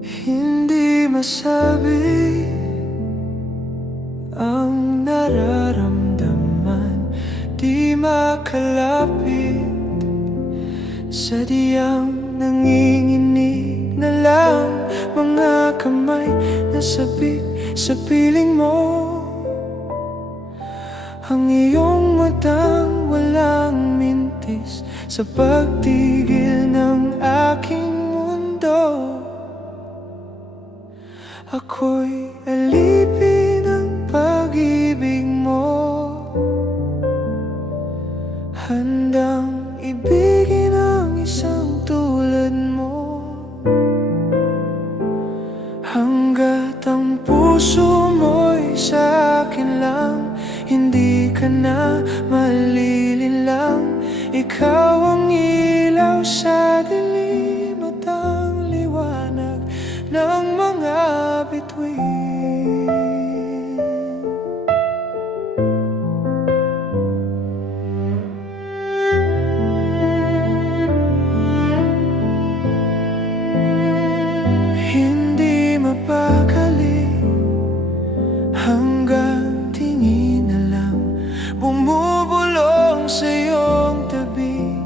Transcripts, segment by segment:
Hindi masabi ang nararamdaman, di makalapit. Sadyang nanginginig na lang mga kamay na sabik sa piling mo. Ang iyong matang walang mintis sa pagtigil ng aking mundo. Ako'y alipin ng pag-ibig mo, handang ibigin ang isang tulad mo. Hanggat ang puso mo'y sa akin lang, hindi ka na malilinlang. Ikaw ang ilaw sa dilim at ang liwanag ng mga bituin. Hindi mapakali hanggang tingin na lang bumubulong sa iyong tabi.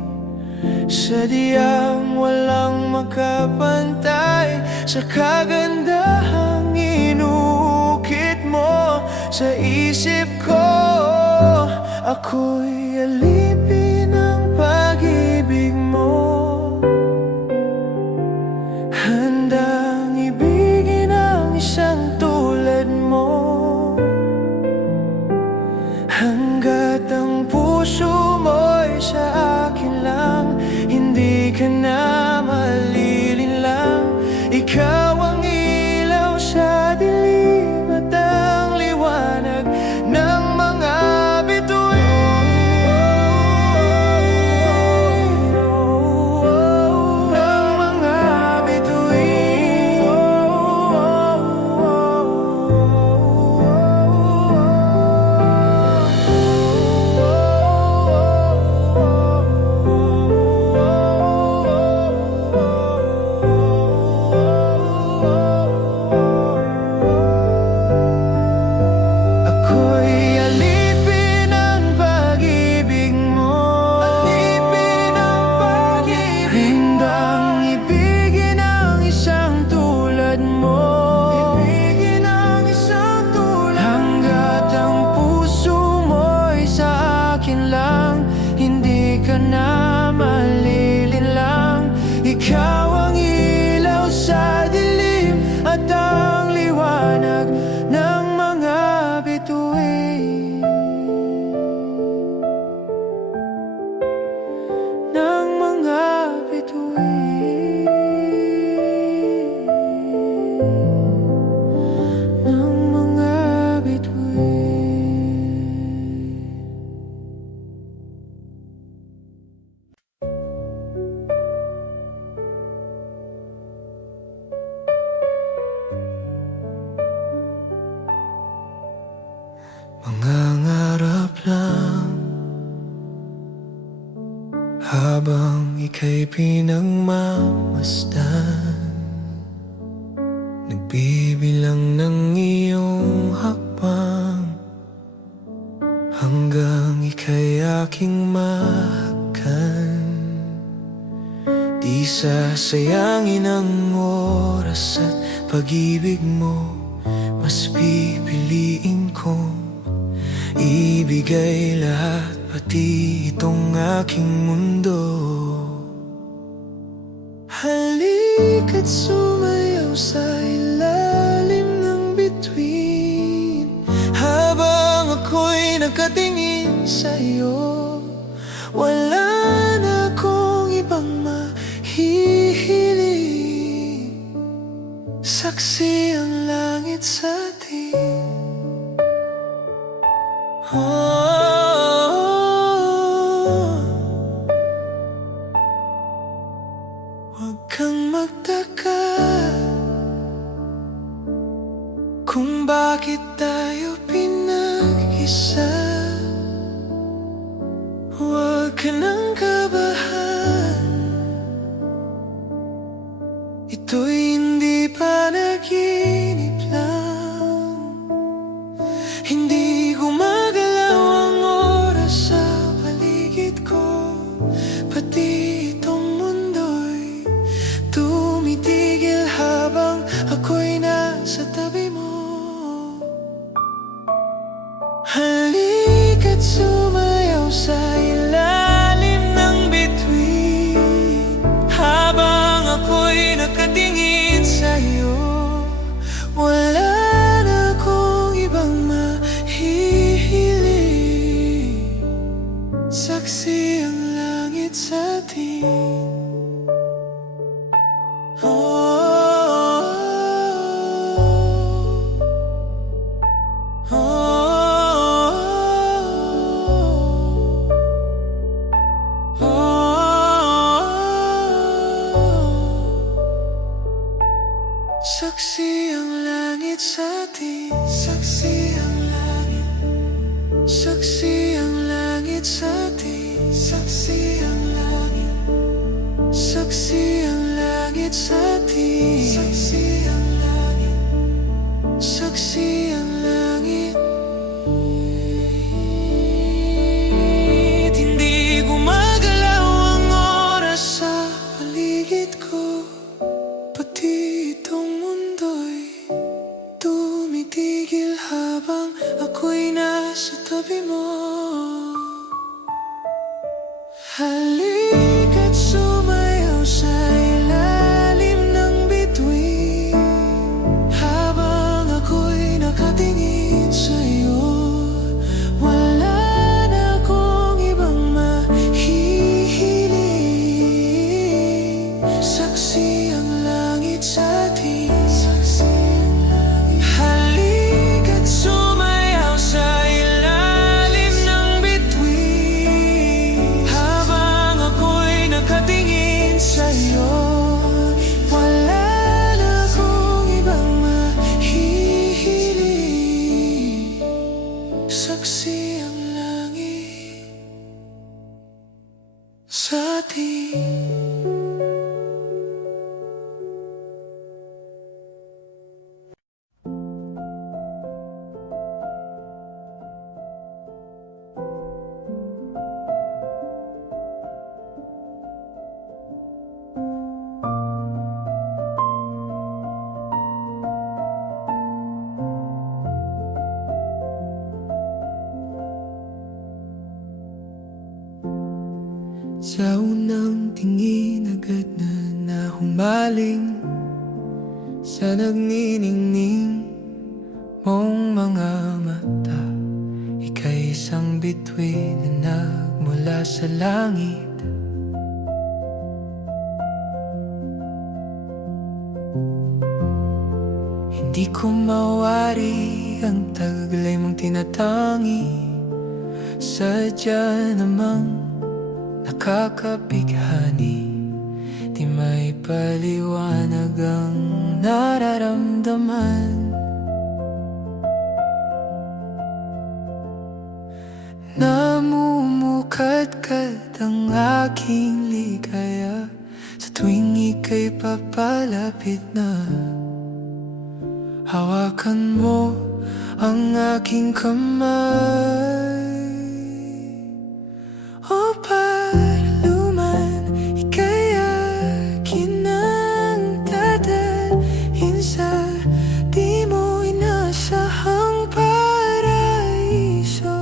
Sadyang walang makapantay sa kagandahang inuukit mo sa isip ko. Ako'y alipin ng pag-ibig mo, handang ibigin ang isang tulad mo. Hanggat ang puso mo'y sa akin lang, hindi ka na malilinlang. Ikaw ang ilaw sa dilim at ang liwanag ng mga bituin. Ng mga bituin. Ako'y alipin ng pag-ibig mo, alipin ng pag-ibig mo. Handang ibigin ang isang tulad mo, ibigin ang isang tulad. Hanggat ang puso mo'y sa akin lang, hindi ka na malilinlang. Ikaw ang ilaw sa dilim at ang liwanag ng mga bituin. Ng mga bituin. Ng mga bituin. Mangangarap lang habang ika'y pinagmamasdan, nagbibilang ng iyong hakbang hanggang ika'y aking mahakan. Di sasayangin ang oras at pag-ibig mo, mas pipiliin kong ibigay lahat, pati itong aking mundo. Halika't sumayaw sa ilalim ng bituin, habang ako'y nakatingin sa'yo. Wala na akong ibang mahihiling, saksi ang langit sa atin. Huwag kang magtaka kung bakit tayo pinag-isa. Huwag ka nang kabahan, ito'y hindi pa Saksi ang langit sa atin, saksi ang langit. Saksi ang langit sa atin, saksi ang langit. Saksi ang langit sa atin, saksi ang langit. Saksi ang langit. Hindi gumagalaw ang oras sa paligid ko, pati itong mundo'y tumitigil habang ako'y nasa tabi mo. Halika't sumayaw sa ilalim ng bituin, habang ako'y nakatingin sa'yo. Wala na akong ibang mahihiling. Saksi ang langit sa atin, saksi ang langit. Halika't sumayaw sa ilalim ng bituin, habang ako'y nakatingin sa'yo. Wala na akong ibang mahihiling. Saksi ang langit sa atin. Sa unang tingin agad na humaling sa nagniningning mong mga mata. Ika'y isang bituin na nagmula sa langit. Hindi ko mawari ang taglay mong tinatangi. Sadya namang nakakabighani, di may paliwanag ang nararamdaman. Namumukadkad ang aking ligaya sa tuwing ika'y papalapit na. Hawakan mo ang aking kamay. O paraluman, ika'y akin ang dadalhin sa di mo inasahang paraiso.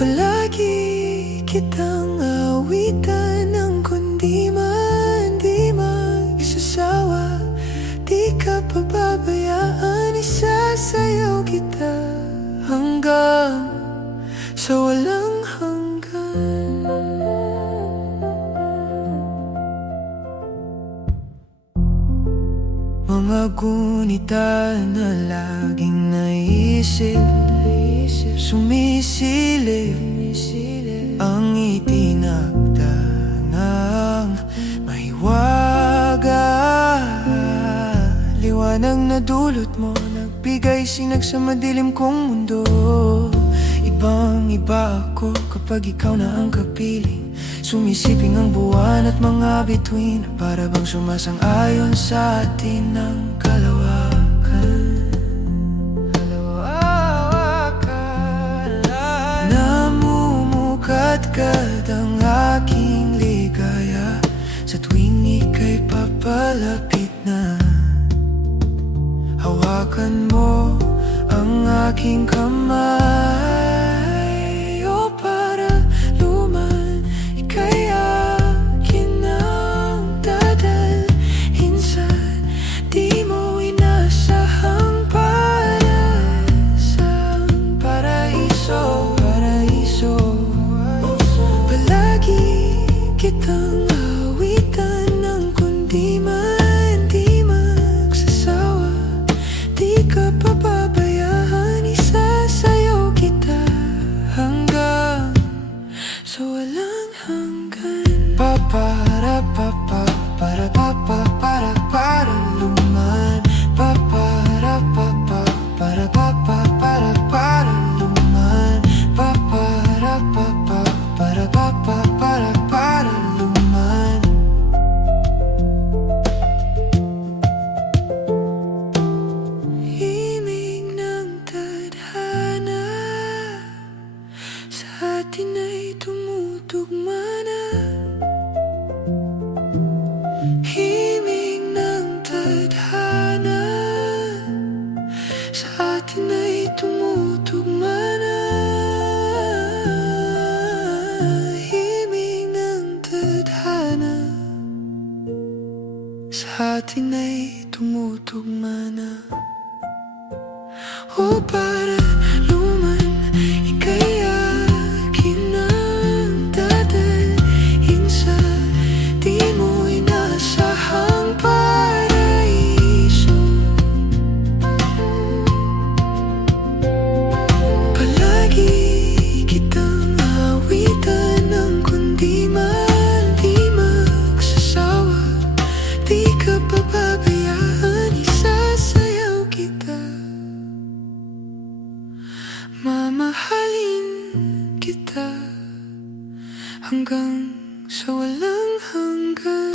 Palagi kitang awitan ng kundi man di magsasawa. Di ka pababayaan, isasayaw kita hanggang sa walang hanggan. Mga gunita na laging naisip, sumisilip ang itinakda ng mahiwaga. Liwanag na dulot mo, nagbigay sinag sa madilim kong mundo. Ibang iba ako kapag ikaw na ang kapiling. Sumisiping ang buwan at mga bituin, para bang sumasang-ayon sa atin ng kalawakan. Namumukadkad ang aking ligaya sa tuwing ika'y papalapit na. Hawakan mo ang aking kamay. O paraluman, ika'y akin ang dadalhin sa di mo inasahang paraiso. Palagi kitang awitan ng kundi man di magsasawa. Di ka papabayaan, isasayaw kita hanggang sa walang hanggan. Para luman. Para luman. Para luman. Himig ng tadhana sa atin ay tumutugma na. Himig ng tadhana sa atin ay tumutugma na. Himig ng tadhana sa atin ay tumutugma na. O para luman, ika'y akin ang dadalhin sa di mo inasahang paraiso. Palagi kitang awitan ng kundi man di magsasawa. Di ka papabayaan, isasayaw kita. Mamahalin kita hanggang sa walang hanggan.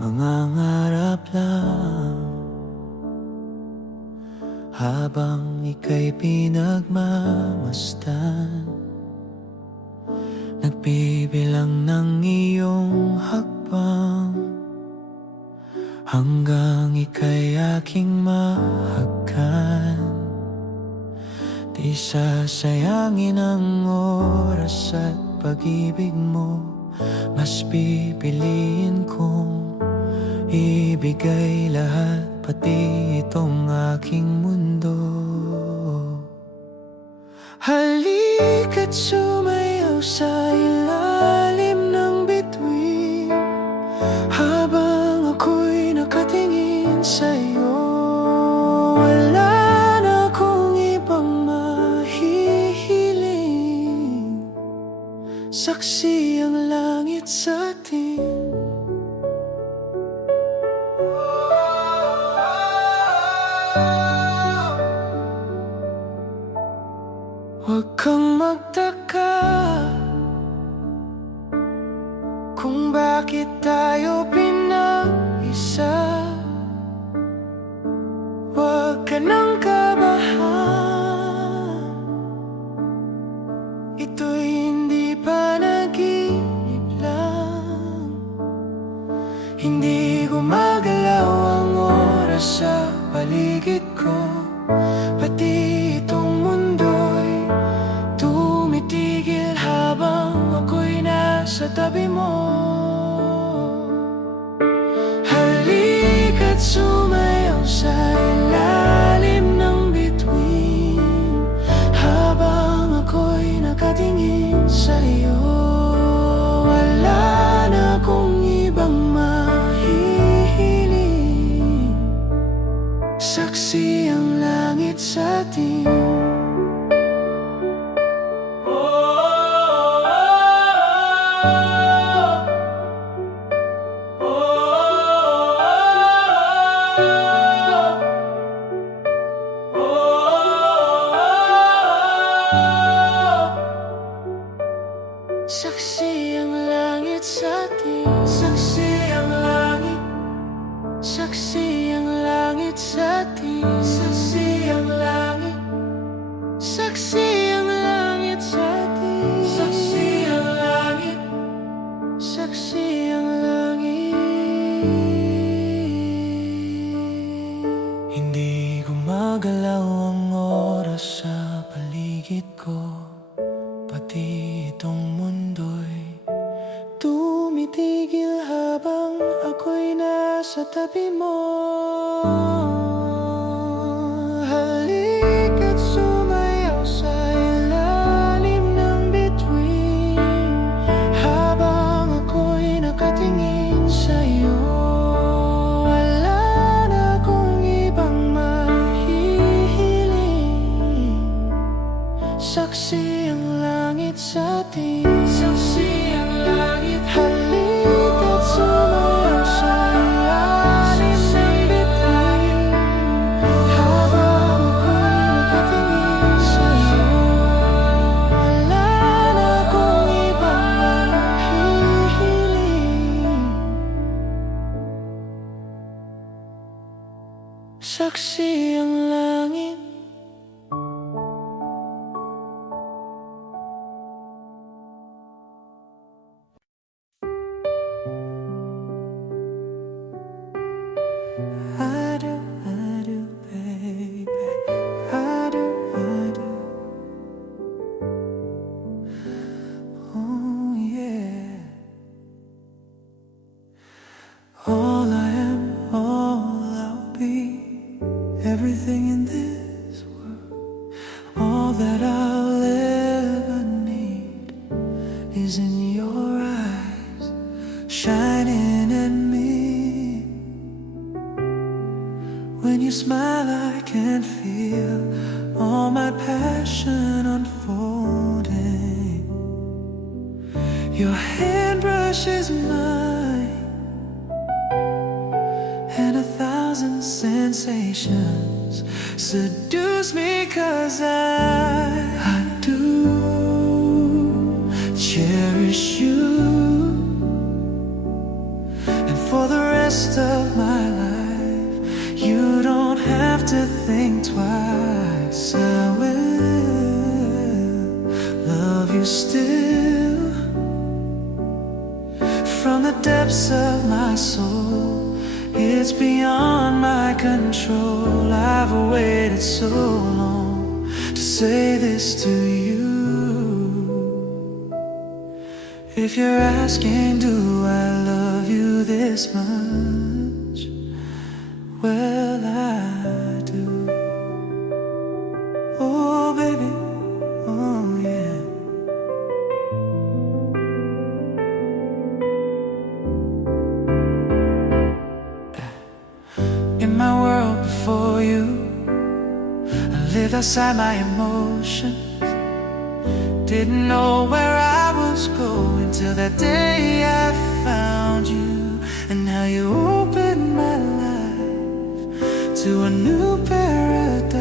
Mangangarap lang habang ika'y pinagmamasdan, nagbibilang ng iyong hakbang hanggang ika'y aking mahagkan. Di sasayangin ang oras at pag-ibig mo, mas pipiliin kong ibigay lahat, pati itong aking mundo. Halika't sumayaw sa ilalim ng bituin habang ako'y nakatingin sa'yo. Wala na akong ibang mahihiling, saksi ang langit sa atin. Huwag kang magtaka kung bakit tayo pinag-isa. Huwag ka nang kabahan, ito'y hindi panaginip lang. Hindi gumagalaw ang oras sa paligid ko, pati itong mundo'y tumitigil habang ako'y nasa tabi mo. Halika't sumayaw sa ilalim ng bituin habang ako'y nakatingin sa'yo. Wala na akong ibang mahihiling, saksi ang langit sa atin. Saksi ang langit sa atin. Saksi ang langit. Saksi ang langit sa atin. Saksi ang langit. Saksi ang langit ko, pati itong mundo'y tumitigil habang ako'y nasa tabi mo. Halika't sumayaw sa ilalim ng bituin habang ako'y nakatingin sa'yo. Wala na akong ibang mahihiling, saksi ang langit sa atin. Saksi ang langit. Halika't sumayaw sa ilalim ng bituin habang ako'y nakatingin sa'yo. Wala na akong ibang mahihiling, saksi ang langit. I do, baby. I do. Oh, yeah. All I am, all I'll be, everything in this world, all that I'll ever need is in your eyes, shining at me. When you smile, I can feel all my passion unfolding. Your hand brushes mine, and 1,000 sensations seduce me, 'cause I do cherish you, and for the rest of my life you don't have to think twice. I will love you still, from the depths of my soul. It's beyond my control. I've waited so long to say this to you. If you're asking, do I love you this much? Well, I do. Oh, baby, oh, yeah. In my world before you, I lived outside my emotions. Didn't know where I was going till that day I found you. And now you opened my life to a new paradise,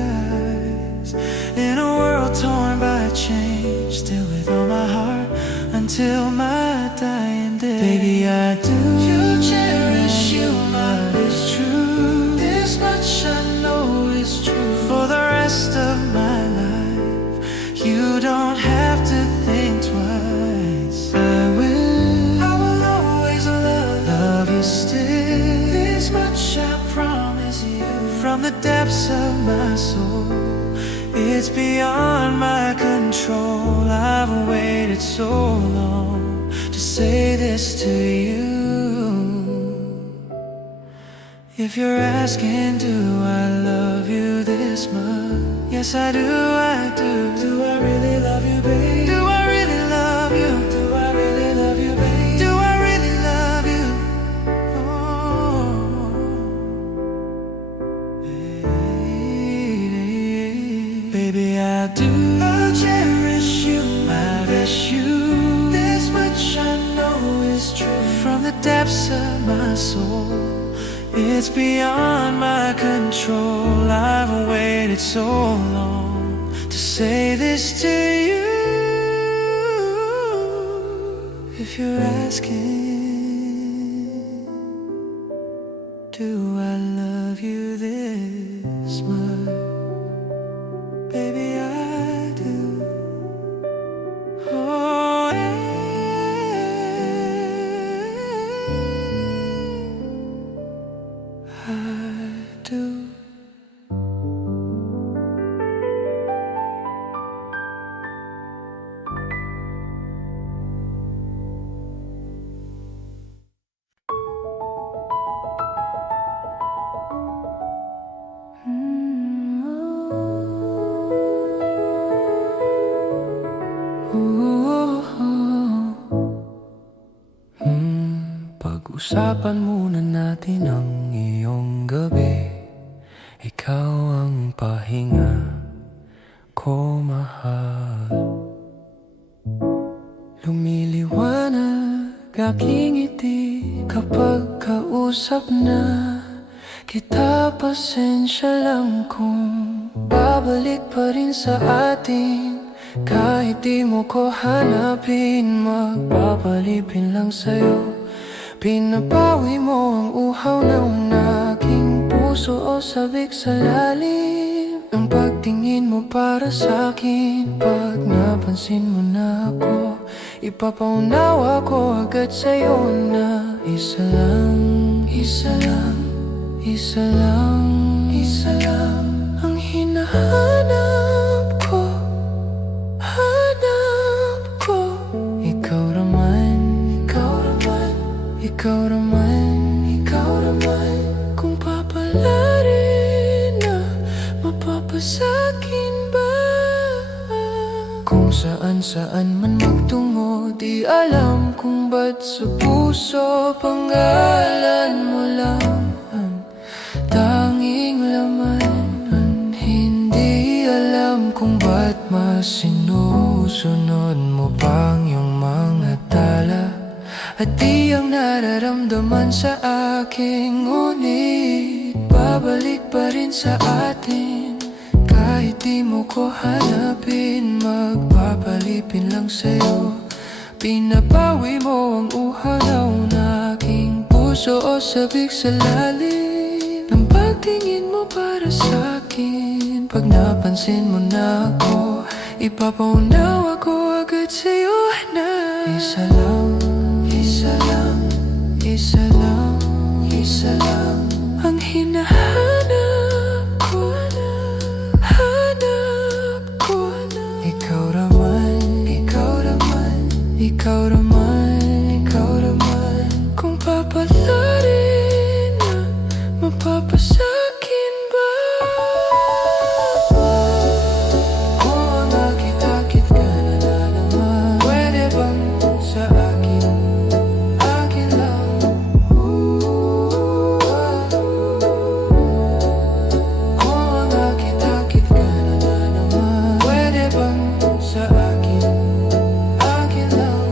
in a world torn by change, still with all my heart until my dying day. Baby, I do cherish you, love is true. This much I know is true. For the rest of my life you don't have to think twice. I will always love you still. This much I promise you, from the depths of my soul. It's beyond my control. I've waited so long to say this to you. If you're asking, do I love you this much? Yes, I do, I do. Do I really love you, babe? Do I really love you? Do I really love you, babe? Do I really love you? Oh, baby, I do. I cherish you, I wish you. This much I know is true, from the depths of my soul. It's beyond my control. I've waited so long to say this to you. If you're asking, do I love you this much? Baby, I do. Oh, yeah. I do. Ooh. Pag-usapan muna natin ang iyong gabi. Ikaw ang pahinga ko, mahal. Lumiliwanag aking ngiti kapag kausap na kita. Pasensya lang kung babalik pa rin sa atin. Kahit di mo ko hanapin, magpapalipin lang sa'yo. Pinapawi mo ang uhaw ng aking puso o sabik sa lalim ng pagtingin mo para sa'kin. Pag napansin mo na ako, ipapaunawa ko agad sa'yo na isa lang, isa lang, isa lang, isa lang ang hinahanap ko, hanap ko. Ikaw naman, ikaw naman, ikaw naman, ikaw naman. Kung papalarin na, mapapasakin ba? Kung saan-saan man magtungo, di alam kung ba't sa puso pangalan mo lang ang tanging laman. Hindi alam kung ba't mas sinusunod mo pang yung mga tala at di ang nararamdaman sa akin. Ngunit babalik pa rin sa atin. Kahit di mo ko hanapin, magpapalipin lang sa'yo. Pinapawi mo ang uhaw ng aking puso o sabik sa lalim ng pagtingin mo para sa'kin. Pag napansin mo na ako, ipapaunawa ko agad sa'yo na isa lang, isa lang, isa lang, isa lang ang hinahanap ko, hanap ko. Ikaw naman, ikaw naman, ikaw naman, ikaw naman. Kung papalarin na, mapapasakin ba? Kung nakita-kit ka na naman, pwede bang sa akin, akin lang? Kung nakita-kit ka na naman, pwede bang sa akin, akin lang?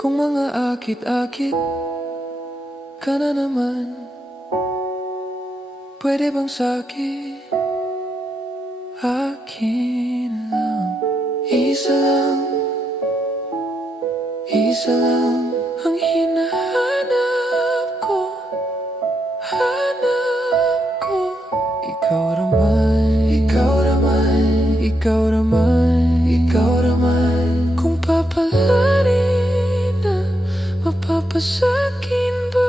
Kung mga akit-akit ka na naman, pwede bang sa'kin, akin lang? Isa lang, isa lang ang hinahanap ko, hanap ko. Ikaw naman, ikaw naman, ikaw naman, ikaw naman. Kung papalarin na, mapapasakin ba?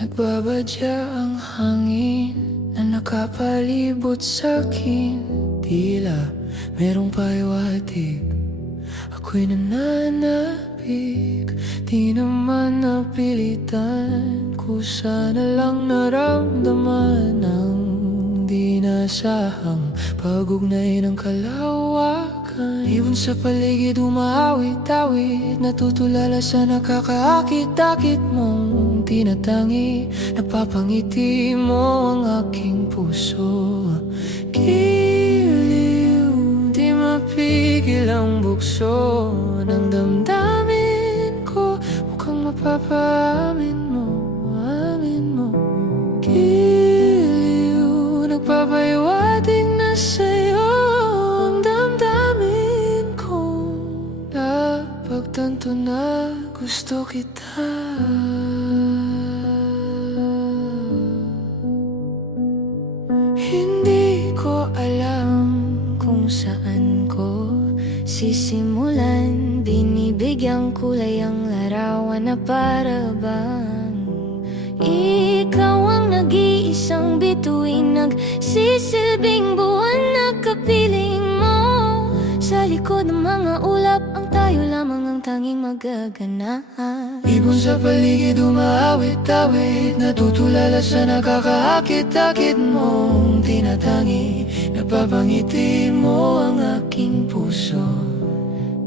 Nagbabadya ang hangin na nakapalibot sa'kin. Tila merong pahiwatig, ako'y nananabik. Di naman napilitan, kusana lang naramdaman ang di nasahang pag-ugnay ng kalawakan. Ibon sa paligid umaawit-awit, natutulala sa nakakaakit-akit mong tinatangi. Napapangiti mo ang aking puso. Giliw, di mapigil ang bukso ng damdamin ko. Mukhang mapapaamin mo, amin mo. Giliw, nagpapahiwatig na sa'yo ang damdamin ko. Napagtanto na gusto kita. Hindi ko alam kung saan ko sisimulan. Binibigyang kulay ang larawan na para bang ikaw ang nag-iisang bituin, nagsisilbing buwan na kapiling mo. Sa likod ng mga ulap, ang tayo lamang ang tanging magaganahan. Ibon sa paligid umaawit-awit, natutulala sa nakakaakit-akit mong tinatangi. Napapangiti mo ang aking puso.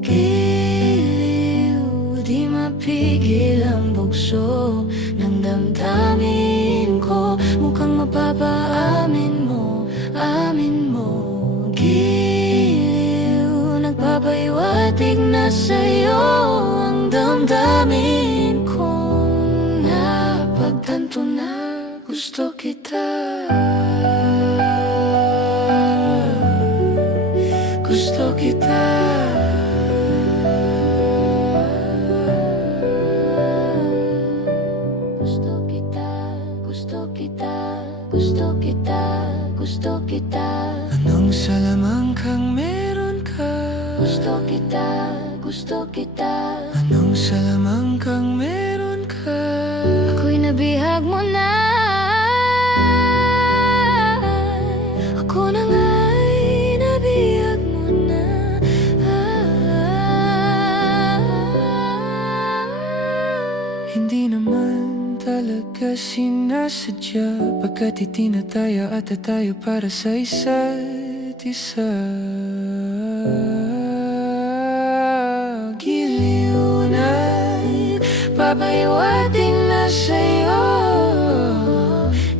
Giliw, di mapigil ang bugso ng damdamin ko. Mukhang mapapaamin mo, amin mo. Giliw, nagpapaiwatig na sa'yo ang damdamin kong napagtanto na gusto kita. Gusto kita. Gusto kita. Anong salamangkang meron ka? Gusto kita. Anong salamangkang meron ka? Ako'y nabihag mo na. Ako na nga'y nabihag mo na. Hindi naman talaga sinasadya, pagkat itinataya at tayo para sa isa't isa. Giliw na'y papaiwating na sa'yo.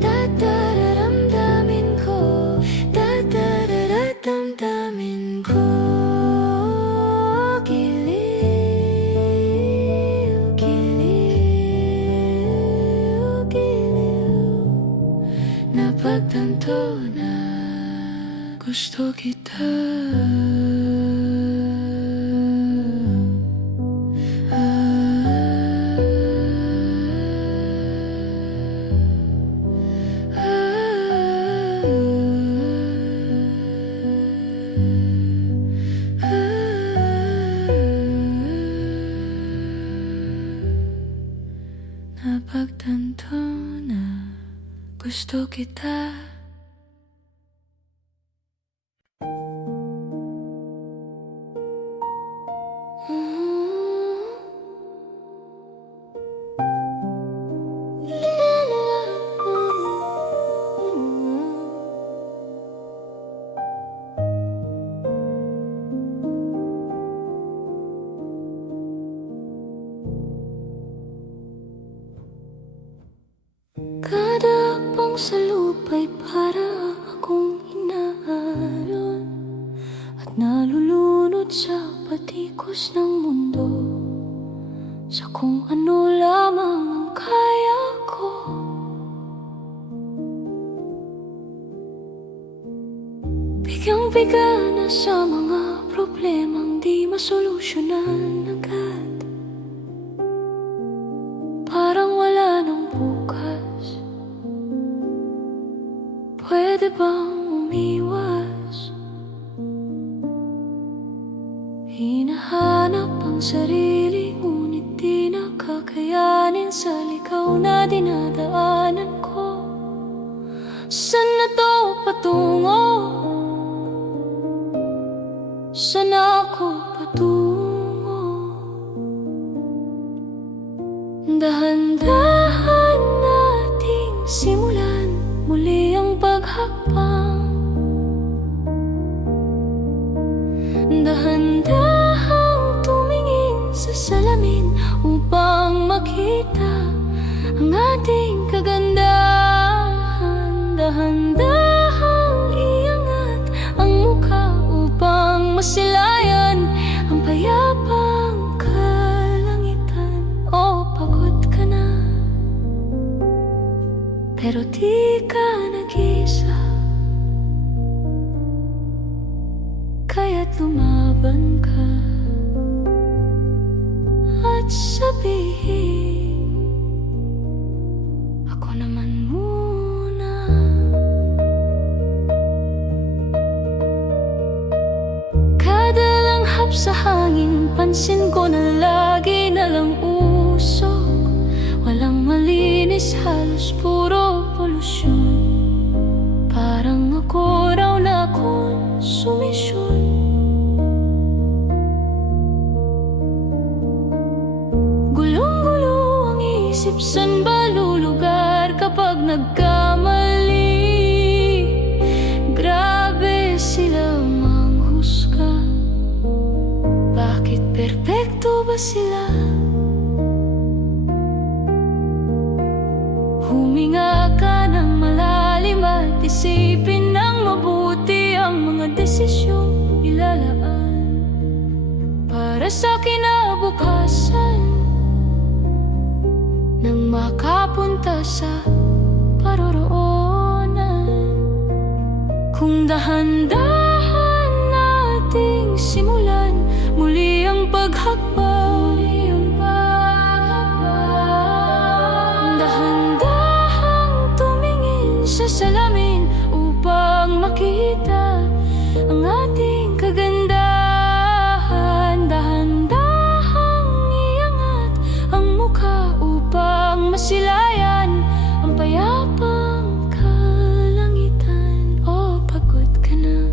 Dadararamdamin ko, dadararamdamin ko. Napagtanto na gusto kita. Napagtanto na gusto kita. Kada pang sa lupa'y para akong inaalon at nalulunod sa patikos ng mundo, sa kung ano lamang ang kaya ko. Bigyang-biga na sa mga problemang di masolusyonan agad. Parang wala nang bukas. Pwede bang umiwas? Hinahanap ang sarili, ngunit di nakakayanin sa ligaw na dinadaanan ko. Saan na to patungo? Saan ako patungo? Dahan-dahan nating simulan muli ang paghakbang. Dahan-dahang tumingin sa salamin upang makita ang ating kagandahan. Dahan-dahang iangat ang mukha upang masilayan ang payapang kalangitan. O pagod ka na, pero di ka nag-isa, kaya't lumaban ka. at sabihin, ako naman muna. Kada langhap sa hangin, pansin ko na lagi na lang usok. Walang malinis, halos puro polusyon. Parang ako raw na konsumisyon. Gulong-gulo ang isip, san ba lulugar kapag nagkamali? Grabe sila manghusga. Bakit perpekto ba sila? Huminga ka ng malalim at isipin ng mabuti ang mga desisyong ilalaan para sa kinabukasan, nang makapunta sa paroroonan. Kung dahan-dahan nating simulan muli ang paghakbang, sa salamin upang makita ang ating kagandahan. Dahan-dahang iangat ang mukha upang masilayan ang payapang kalangitan. Oh, pagod ka na,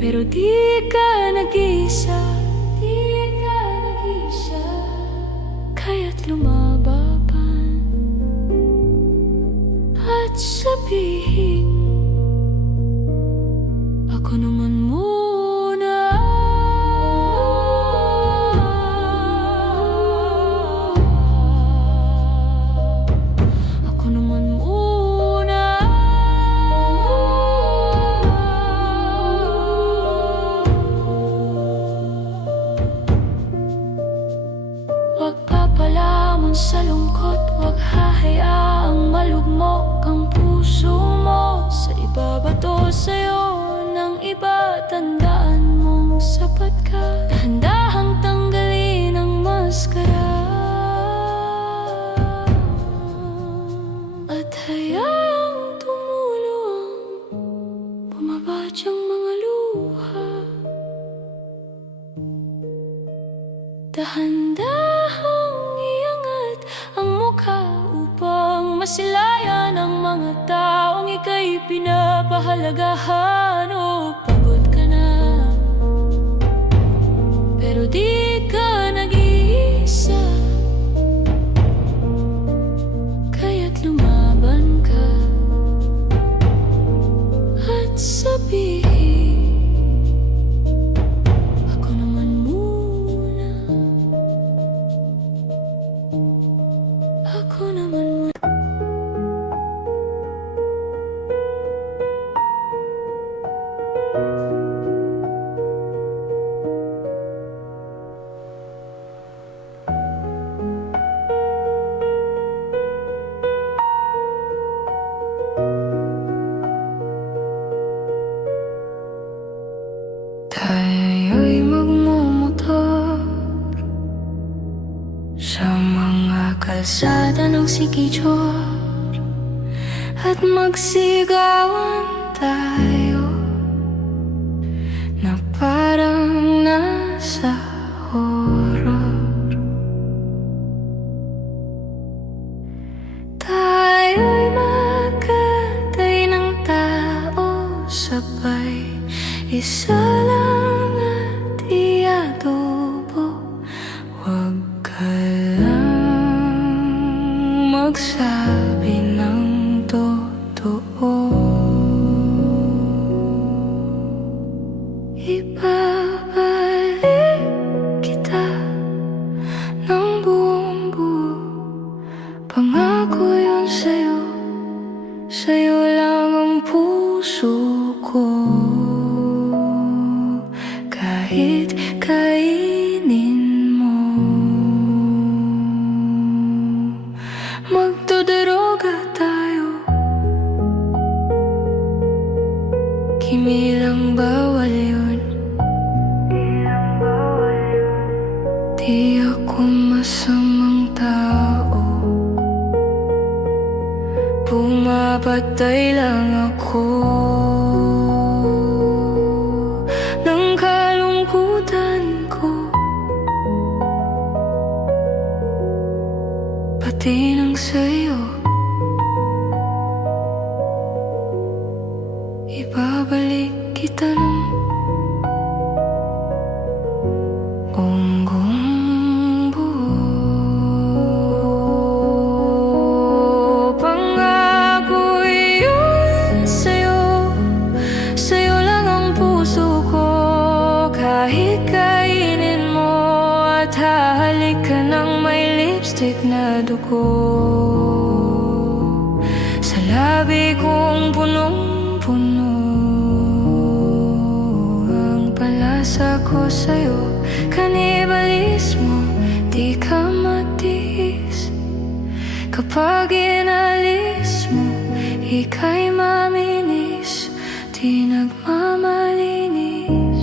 pero di ka nag-isa, kaya't lumababan at sabihin, ako naman muna. Ako naman muna. Huwag papalamon sa lungkot, huwag hahayaang malugmok ang puso mo sa ibabato sa'yo ng iba. Tandaan mong sapat ka, dahan-dahang tanggalin ang maskara at hayaang tumulo ang bumabadyang mga luha. Dahan-dahang iangat ang mukha upang masilayan ang mga taong ika'y pinapahalagahan. O pagod ka na, pero di ka nag-iisa, kaya't lumaban ka at sabihin, ako naman muna. Ako naman muna. Tayo'y magmumotor sa mga kalsada ng Siquijor at magsigawan tayo na parang nasa horror. Tayo'y magkatay ng tao sabay, isa lang at iadobo. Huwag ka lang magsabi ng totoo. Ibabalik kita ng buong buo. Pangako yun sa'yo, sa'yo lang ang puso ko. Kahit kainin mo, magdodroga tayo, kimilang bawal yun. Di ako masamang tao, pumapatay lang ako ng kalungkutan ko, pati ng sayo. Ibabalik kita ng unggong buo. Pangako yun sa'yo, sa'yo lang ang puso ko. Kahit kainin mo at hahalik ka ng may lipstick na dugo, sa labi kong punong-puno ang palasa ko sa'yo. Kanibalismo, di ka matiis. Kapag inalis mo, ika'y maminis, di nagmamalinis.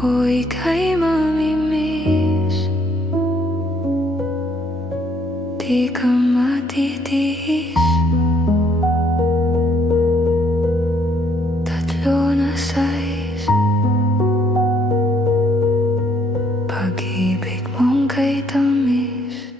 O ika'y mamimiss, di ka matitiis. Tatlo na size, pag-ibig mong kay tamis.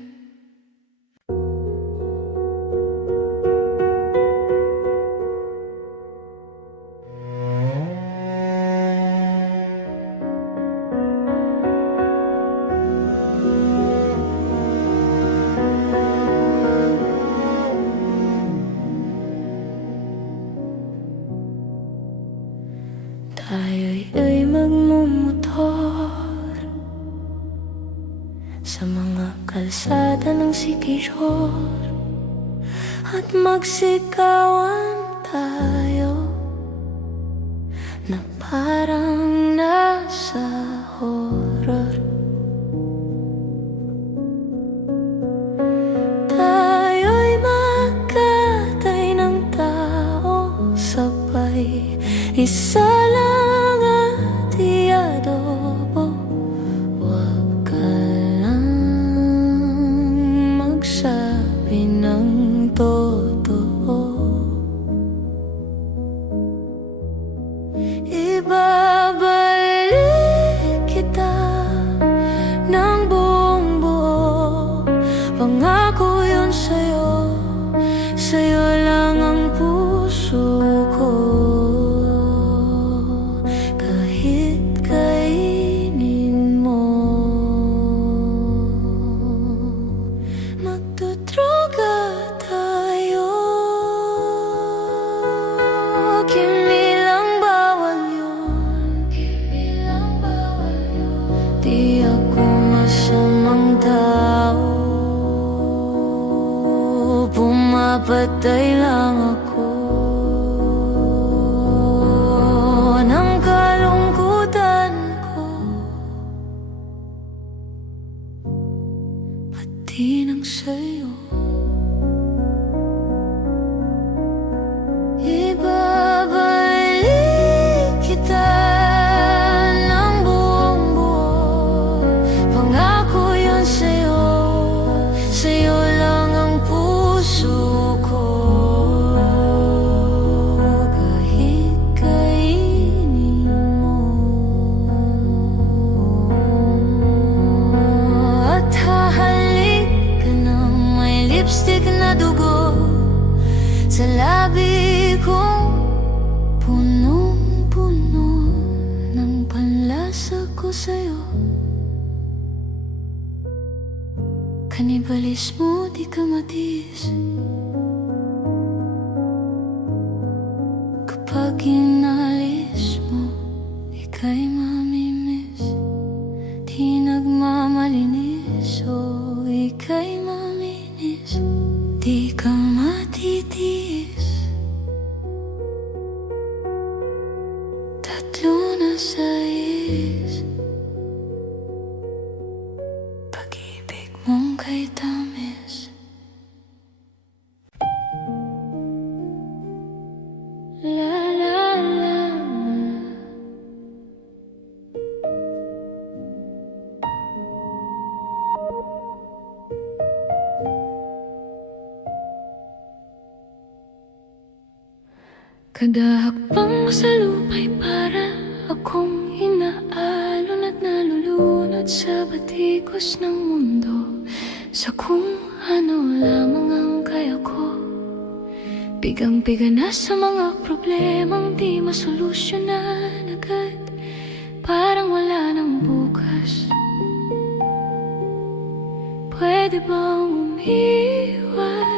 Tayo'y magmumotor sa mga kalsada ng Siquijor, at magsikawan tayo na parang nasa horror. Tayo'y magkatay ng tao sabay, isa lang at iadobo. Huwag ka lang magsabi ng totoo. Ibabalik kita ng buong buo. Pangako yun sa'yo, sa'yo lang ang puso ko. Kahit kainin mo, magdudruga tayo. Kinilang bawal yun, kinilang bawal yun. Di ako masamang tao, pumapatay lang ako ng kalungkutan ko, pati ng sayo. Ibabalik kita ng buong buo. Pangako yun sa'yo, sa'yo lang ang puso ko. Kahit kainin mo at hahalik ka ng may lipstick na dugo, sa labi kong punong-puno ng panlasa ko sa'yo. Kanibalismo, di ka matiis. Kapag inalis mo, ika'y mamimiss, di nagmamalinis. O ika'y maminis, di ka matitiis. Tatlo na sais, pag-ibig mong kay tamis. La la la la. Kada hakbang mo sa lupa'y para akong inaalon at nalulunod sa batikos ng mundo, sa kung ano lamang ang kaya ko. Bigang-biga na sa mga problemang di masolusyonan agad, parang wala nang bukas. Pwede bang umiwas?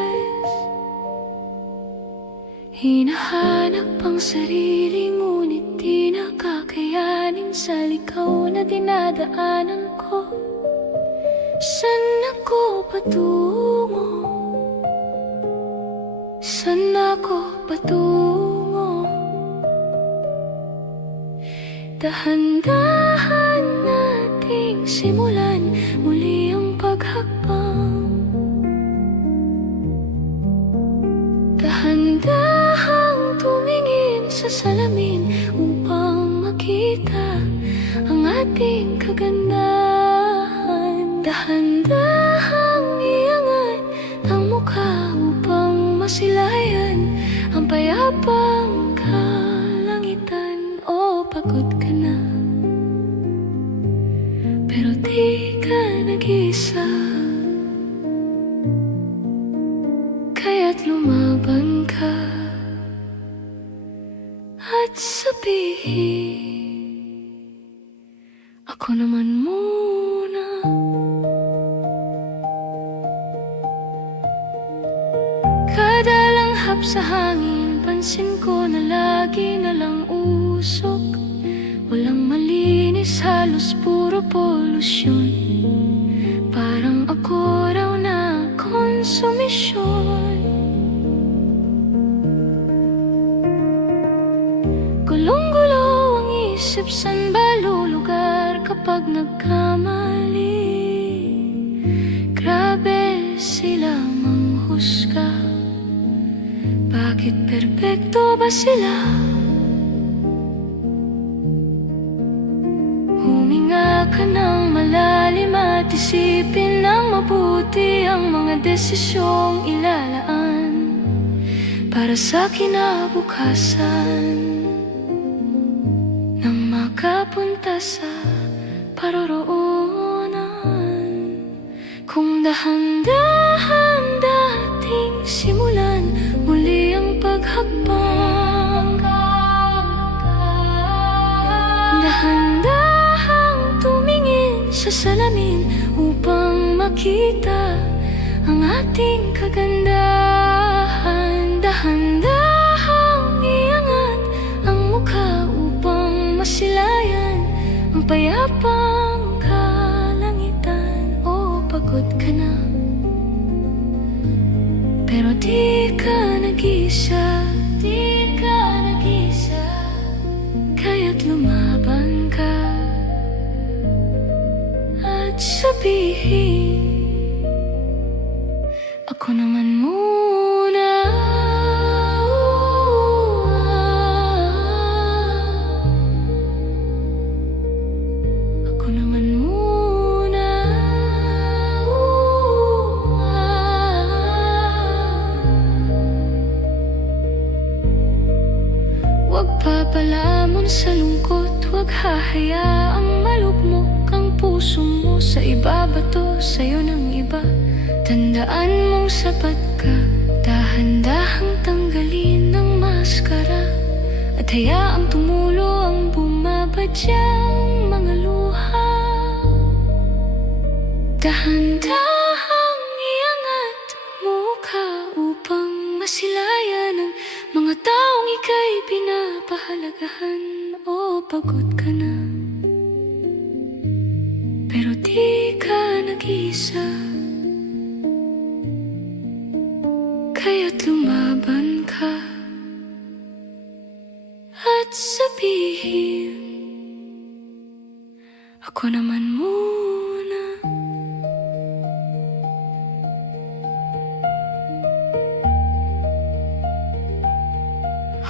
Hinahanap ang sarili, ngunit di nakakayanin sa likaw na dinadaanan ko. Saan ako patungo? Saan ako patungo? Dahan-dahan nating simulan muli ang paghakbang. Dahan-dahang tumingin sa salamin upang makita ang ating kagandahan. Dahan-dahang iangat ang mukha upang masilayan ang payapang kalangitan. O pagod ka na, pero di ka nag-isa, kaya't lumaban ka at sabihin, ako naman muna. Kada langhap sa hangin, pansin ko na lagi na lang usok. Walang malinis, halos puro polusyon. Parang ako raw na konsumisyon. Gulong-gulo ang isip, saan ba lulugar kapag nagkamali? Grabe sila manghusga. Bakit perpekto ba sila? Huminga ka ng malalim at isipin ng mabuti ang mga desisyong ilalaan para sa kinabukasan, nang makapunta sa paroroonan. Kung dahan-dahan dating simulan muli ang paghakbang, dahan-dahang tumingin sa salamin upang makita ang ating kagandahan. Dahan-dahang iangat ang mukha upang masilayan ang payapang kalangitan. O pagod ka na, pero di ka nag-isa, di ka nag-isa, kaya't lumaban ka at sabihin, ako naman muna. Ako naman muna. Huwag papalamon sa lungkot, huwag hahayaang malugmok ang puso mo sa ibabato sa'yo ng iba. Tandaan mong sapat ka, dahan-dahang tanggalin ang maskara at hayaang tumulo ang bumabadyang mga luha. Dahan-dahang iangat mukha upang masilayan ang mga taong ika'y pinapahalagahan. O pagod ka na, pero di ka nag-isa, kaya't lumaban ka at sabihin, ako naman muna.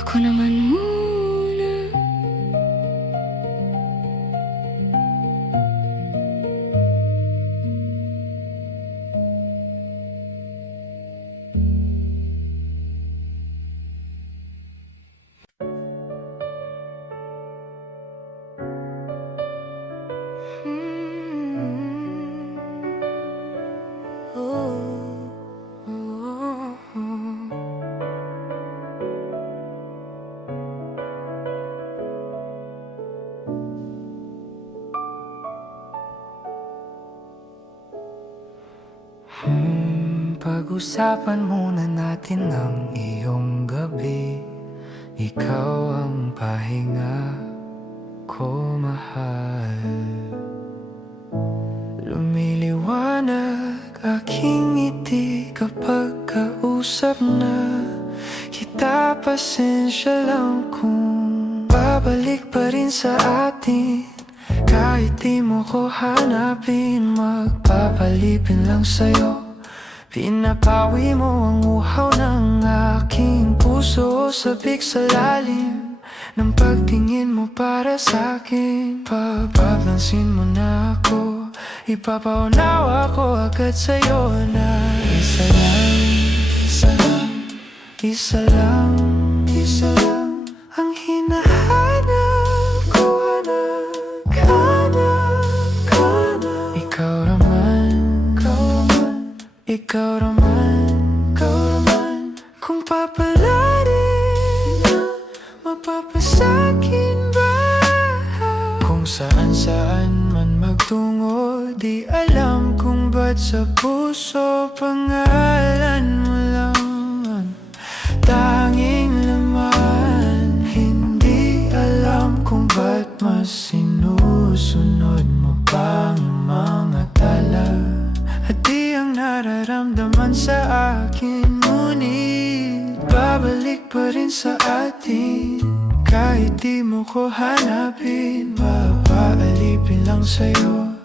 Ako naman muna. Pag-usapan muna natin ang iyong gabi. Ikaw ang pahinga ko, mahal. Lumiliwanag aking ngiti kapag kausap na kita. Pasensya lang kung babalik pa rin sa atin. Kahit di mo ko hanapin, magpapalipin lang sa'yo. Pinapawi mo ang uhaw ng aking puso. Sabik sa lalim ng pagtingin mo para sa'kin. Pagpapansin mo na ako, ipapaunawa ko agad sa'yo na isa lang, isa lang, isa lang, isa lang ang hinahanap ko. Ikaw naman, ikaw naman, kung papalarin na mapapasakin ba? Kung saan man magtungo, di alam kung ba't sa puso pangalan mo lang ang tanging laman. Hindi alam kung ba't mas sinusunod mo pa ang mga tala at di ang nararamdaman sa akin. Ngunit babalik pa rin sa atin. Kahit di mo ko hanapin, papaalipin lang sa'yo.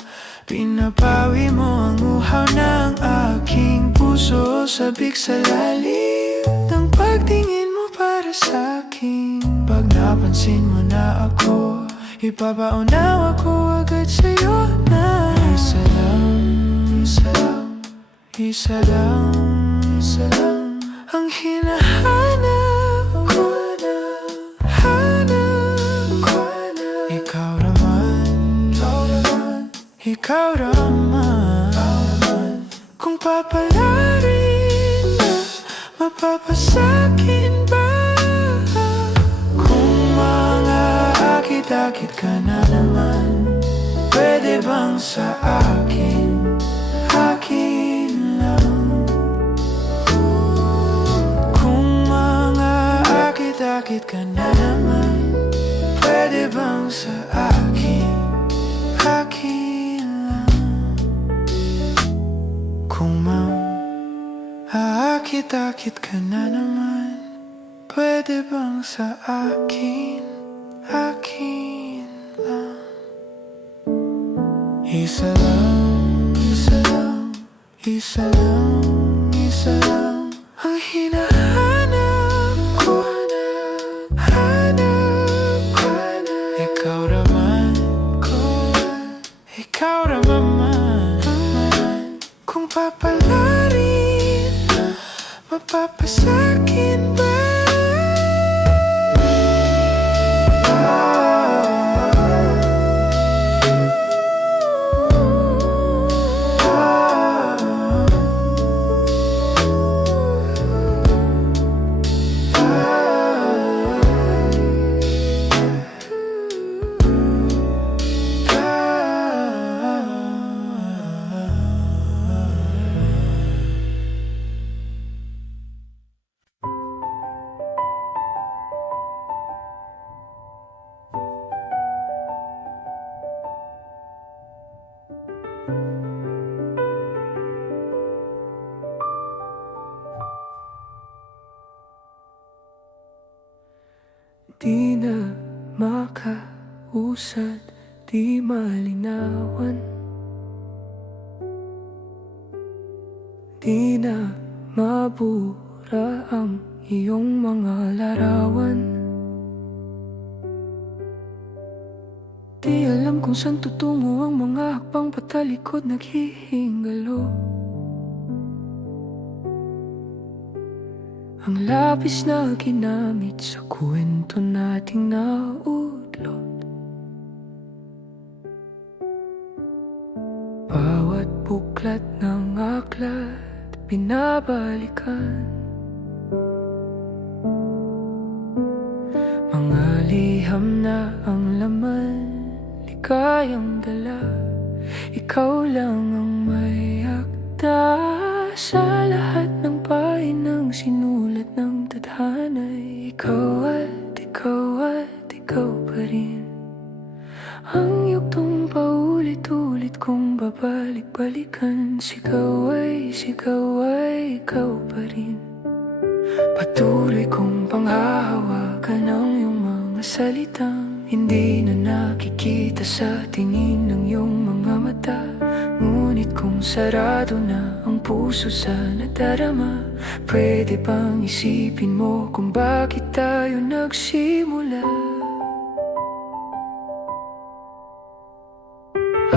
Pinapawi mo ang uhaw ng aking puso. Sabik sa lalim ng pagtingin mo para sa'kin. Pag napansin mo na ako, ipapaunawa ko agad sa'yo na isa lang, isa lang, isa lang, isa lang ang hinahanap ko na, hanap ko na. Ikaw naman, ikaw naman, kung papalarin na mapapasakin ba? Kung mga akit-akit ka na naman, pwede bang sa akin, akin lang? Kung mga akit-akit ka na naman, pwede bang sa akin, akin lang? Kung aakit-akit ka na naman, pwede bang sa akin, akin lang? Isa lang, isa lang, isa lang, isa lang ang hinahanap ko, hanap ko na. Ikaw naman, ikaw naman, kung papalarin na mapapasakin ba? Di na makausad, di malinawan, di na mabura ang iyong mga larawan. Di alam kung saan tutungo ang mga hakbang patalikod naghihingalo. Ang labis na ginamit sa kwento nating naudlot. Bawat buklat ng aklat binabalikan. Mga liham na ang laman, ligayang dala. Ikaw lang ang may akda sa lahat ikaw pa rin. Ang yuktong paulit-ulit kong babalik-balikan. Sigaw ay ikaw pa rin. Patuloy kong panghahawakan ang iyong mga salitang hindi na nakikita sa tingin ng iyong mga mata. Ngunit kung sarado na ang puso sa nadarama, pwede bang isipin mo kung bakit tayo nagsimula?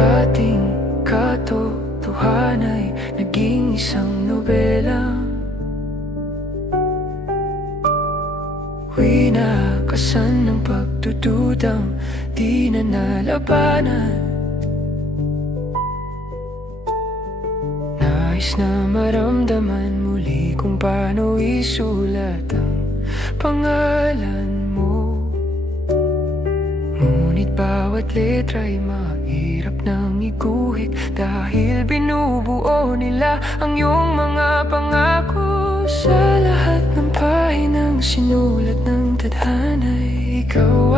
Ating katotohanan ay naging isang nobela. Winakasan ng pagdududang di na nalabanan. Nais na maramdaman muli kung paano isulat ang pangalan mo. Ngunit bawat letra ay mahirap nang iguhit, dahil binubuo nila ang iyong mga pangako. Sa lahat ng pahinang sinulat ng tadhana ay ikaw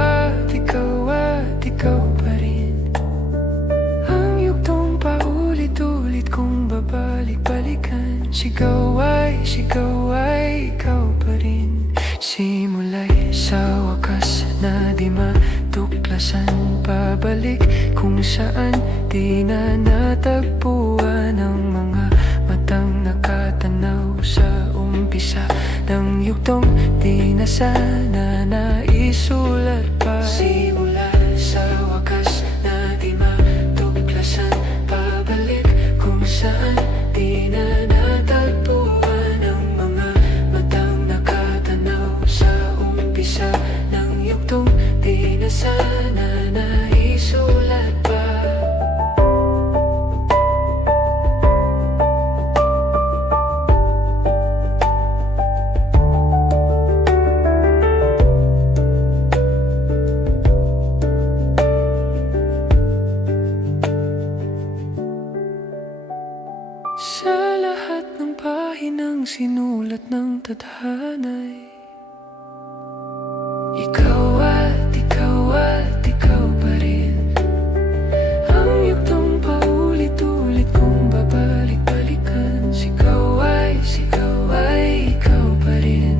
pa rin. Ang yuktong paulit-ulit kong babalik-balikan. Sigaw ay ikaw pa rin. Simula'y sa wakas na di matuklasan, pabalik kung saan di na natagpuan ang mga matang nakatanaw sa umpisa ng yuktong di na sana naisulat pa. Simula sa wakas na di matuklasan, pabalik kung saan di na natagpuan ang mga matang nakatanaw sa umpisa ng yuktong di na sana naisulat pa. Sa lahat ng pahinang sinulat ng tadhana'y ikaw pa rin. Ang yuktong paulit-ulit kong babalik-balikan. Sigaw ay ikaw pa rin.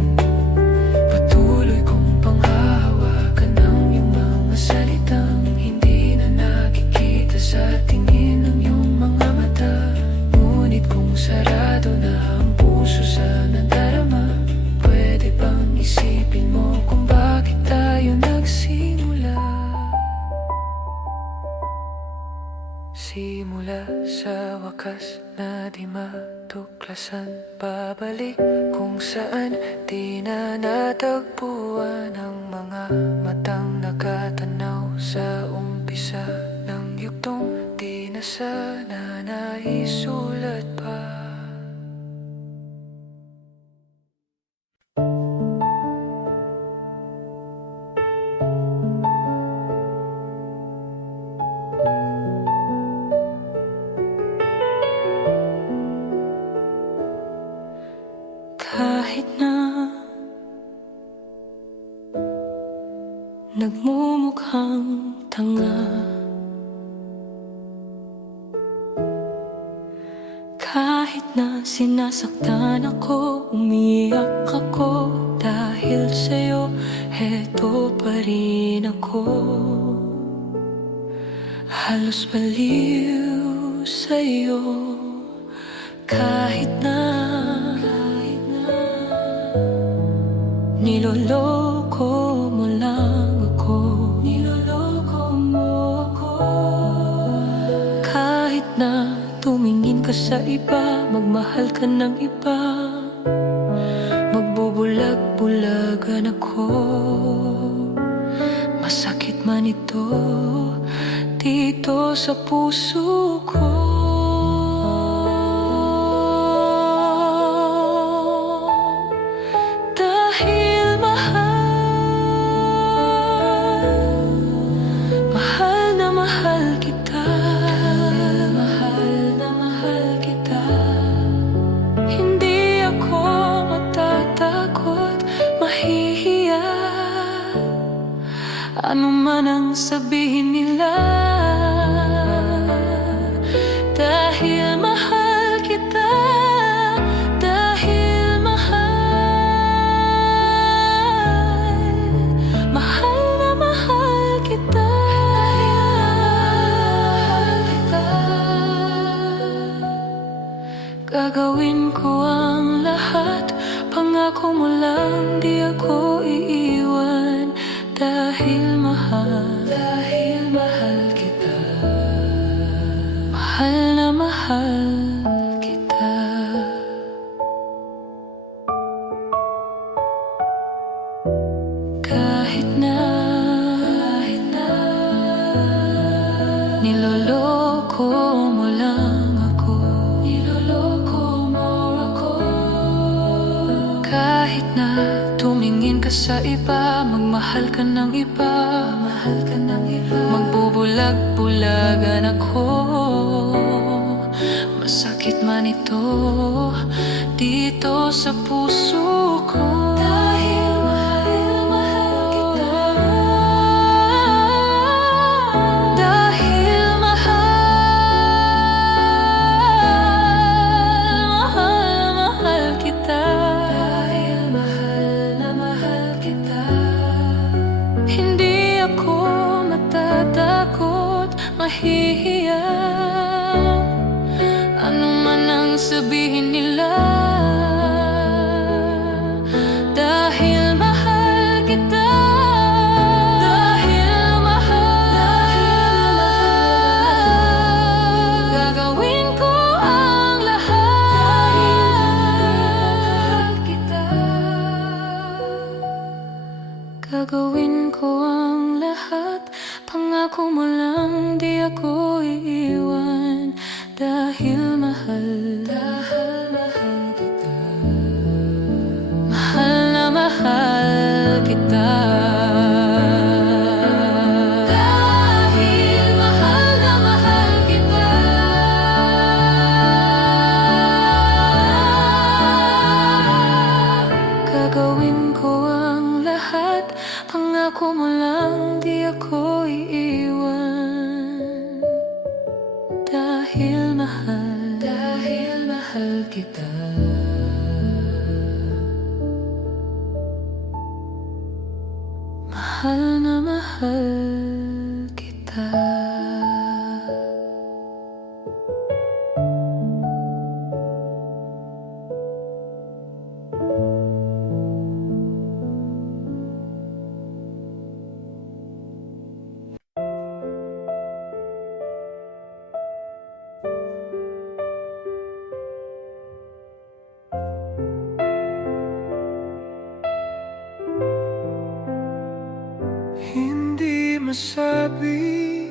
Patuloy kong panghahawakan ang iyong mga salitang hindi na nakikita sa tingin ng iyong mga mata. Ngunit kung sarado na ang puso sa nadarama, pwede bang isipin mo kung bakit tayo nagsimula? Simula sa wakas na di matuklasan, pabalik kung saan di na natagpuan ang mga matang nakatanaw sa umpisa ng yuktong di na sana naisulat pa. Kahit na nagmumukhang tanga, kahit na sinasaktan ako, umiyak ako, dahil sa'yo, heto pa rin ako. Halos baliw sa'yo, kahit na niloloko mo lang ako. Niloloko mo ako. Kahit na tumingin ka sa iba, magmahal ka ng iba, magbubulag-bulagan ako. Masakit man ito dito sa puso ko. Hindi ako matatakot, mahihiya Ano man ang sabihin nila, dahil mahal kita, dahil mahal na mahal kita, gagawin ko ang lahat, pangako mo lang di ako iiwan. Dahil mahal kita, mahal na mahal kita. Kahit na niloloko mo lang ako, kahit na tumingin ka sa iba, magmahal ka ng iba, magbubulag-bulagan ako. Masakit man ito dito sa puso ko. Dahil mahal kita, dahil mahal kita, dahil mahal na mahal kita. Hindi ako matatakot, mahihiya, ano man ang sabihin nila. Dahil mahal kita, dahil mahal, gagawin ko ang lahat. Dahil kita, gagawin ko ang lahat, pangako mo lang di ako iiwan. Dahil mahal kita, mahal na mahal kita. Dahil mahal na mahal kita, gagawin ko ang lahat, pangako mo lang di ako iiwan. Dahil mahal kita, mahal na mahal kita. Hindi masabi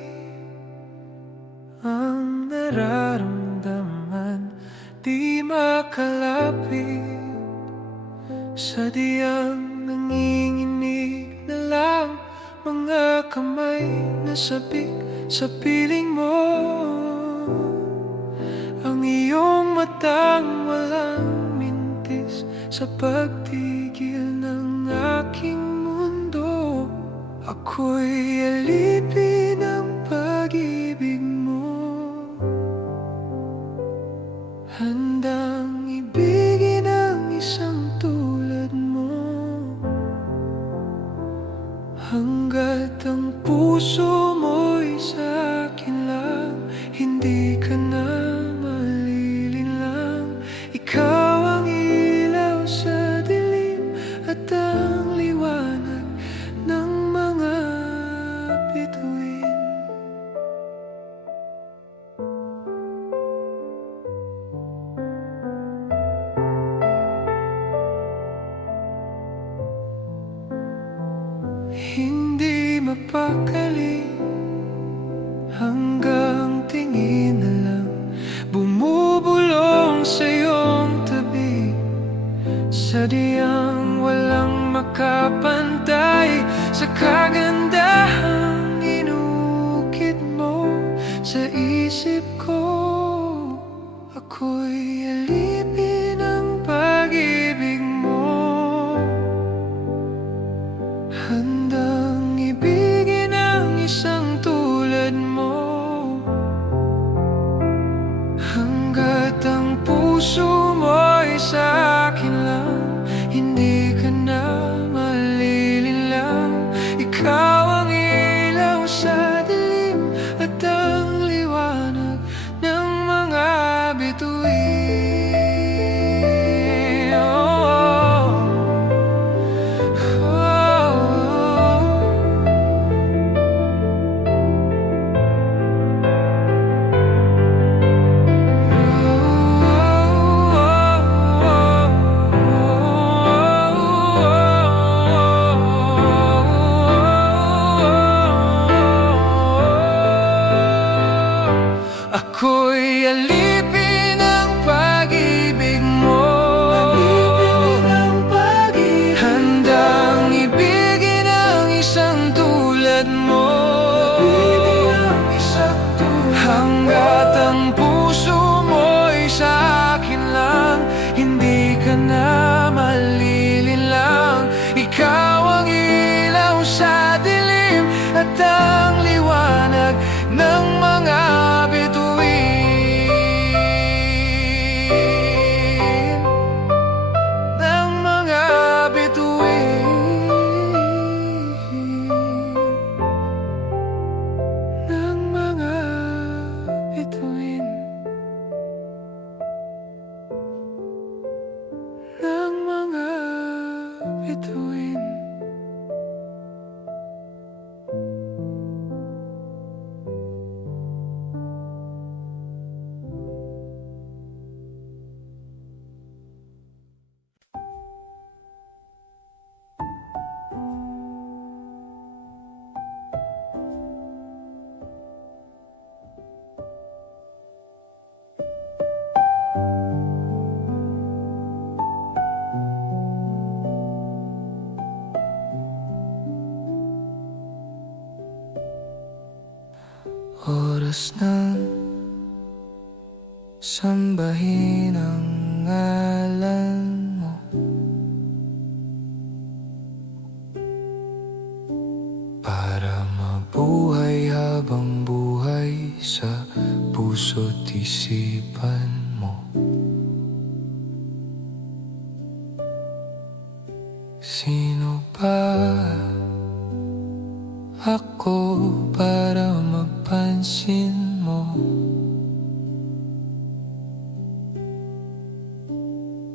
ang nararamdaman, di makalapit, sadyang nanginginig na lang mga kamay na sabik sa piling mo. Ang iyong matang walang mintis sa pagtigil ng aking mundo. Ako'y alipin ng pag-ibig mo, handang ibigin ang isang tulad mo. Hanggat ang puso mo'y sa'kin lang, hindi ka na malilinlang. Ikaw ang ilaw sa dilim at ang liwanag ng mga bituin. Hindi mapakali, hanggang tingin na lang bumubulong sa iyong tabi. Sadyang walang makapantay sa kagandahang inukit mo sa isip ko. Ako'y alipin ng pag-ibig mo, handang ibigin alipin ang pag-ibig mo. Handang ibigin ang isang tulad mo, hanggat ang puso mo'y sa akin lang. Hindi ka na malilinlang. Ikaw ang ilaw sa dilim at ang liwanag ng mga bituin. Ng mga bituin. Ng mga bituin. Ng mga bituin. Oras na sambahin ang ngalan mo. Para mabuhay habang buhay sa puso't isipan mo. Sino ba ako para mapansin mo?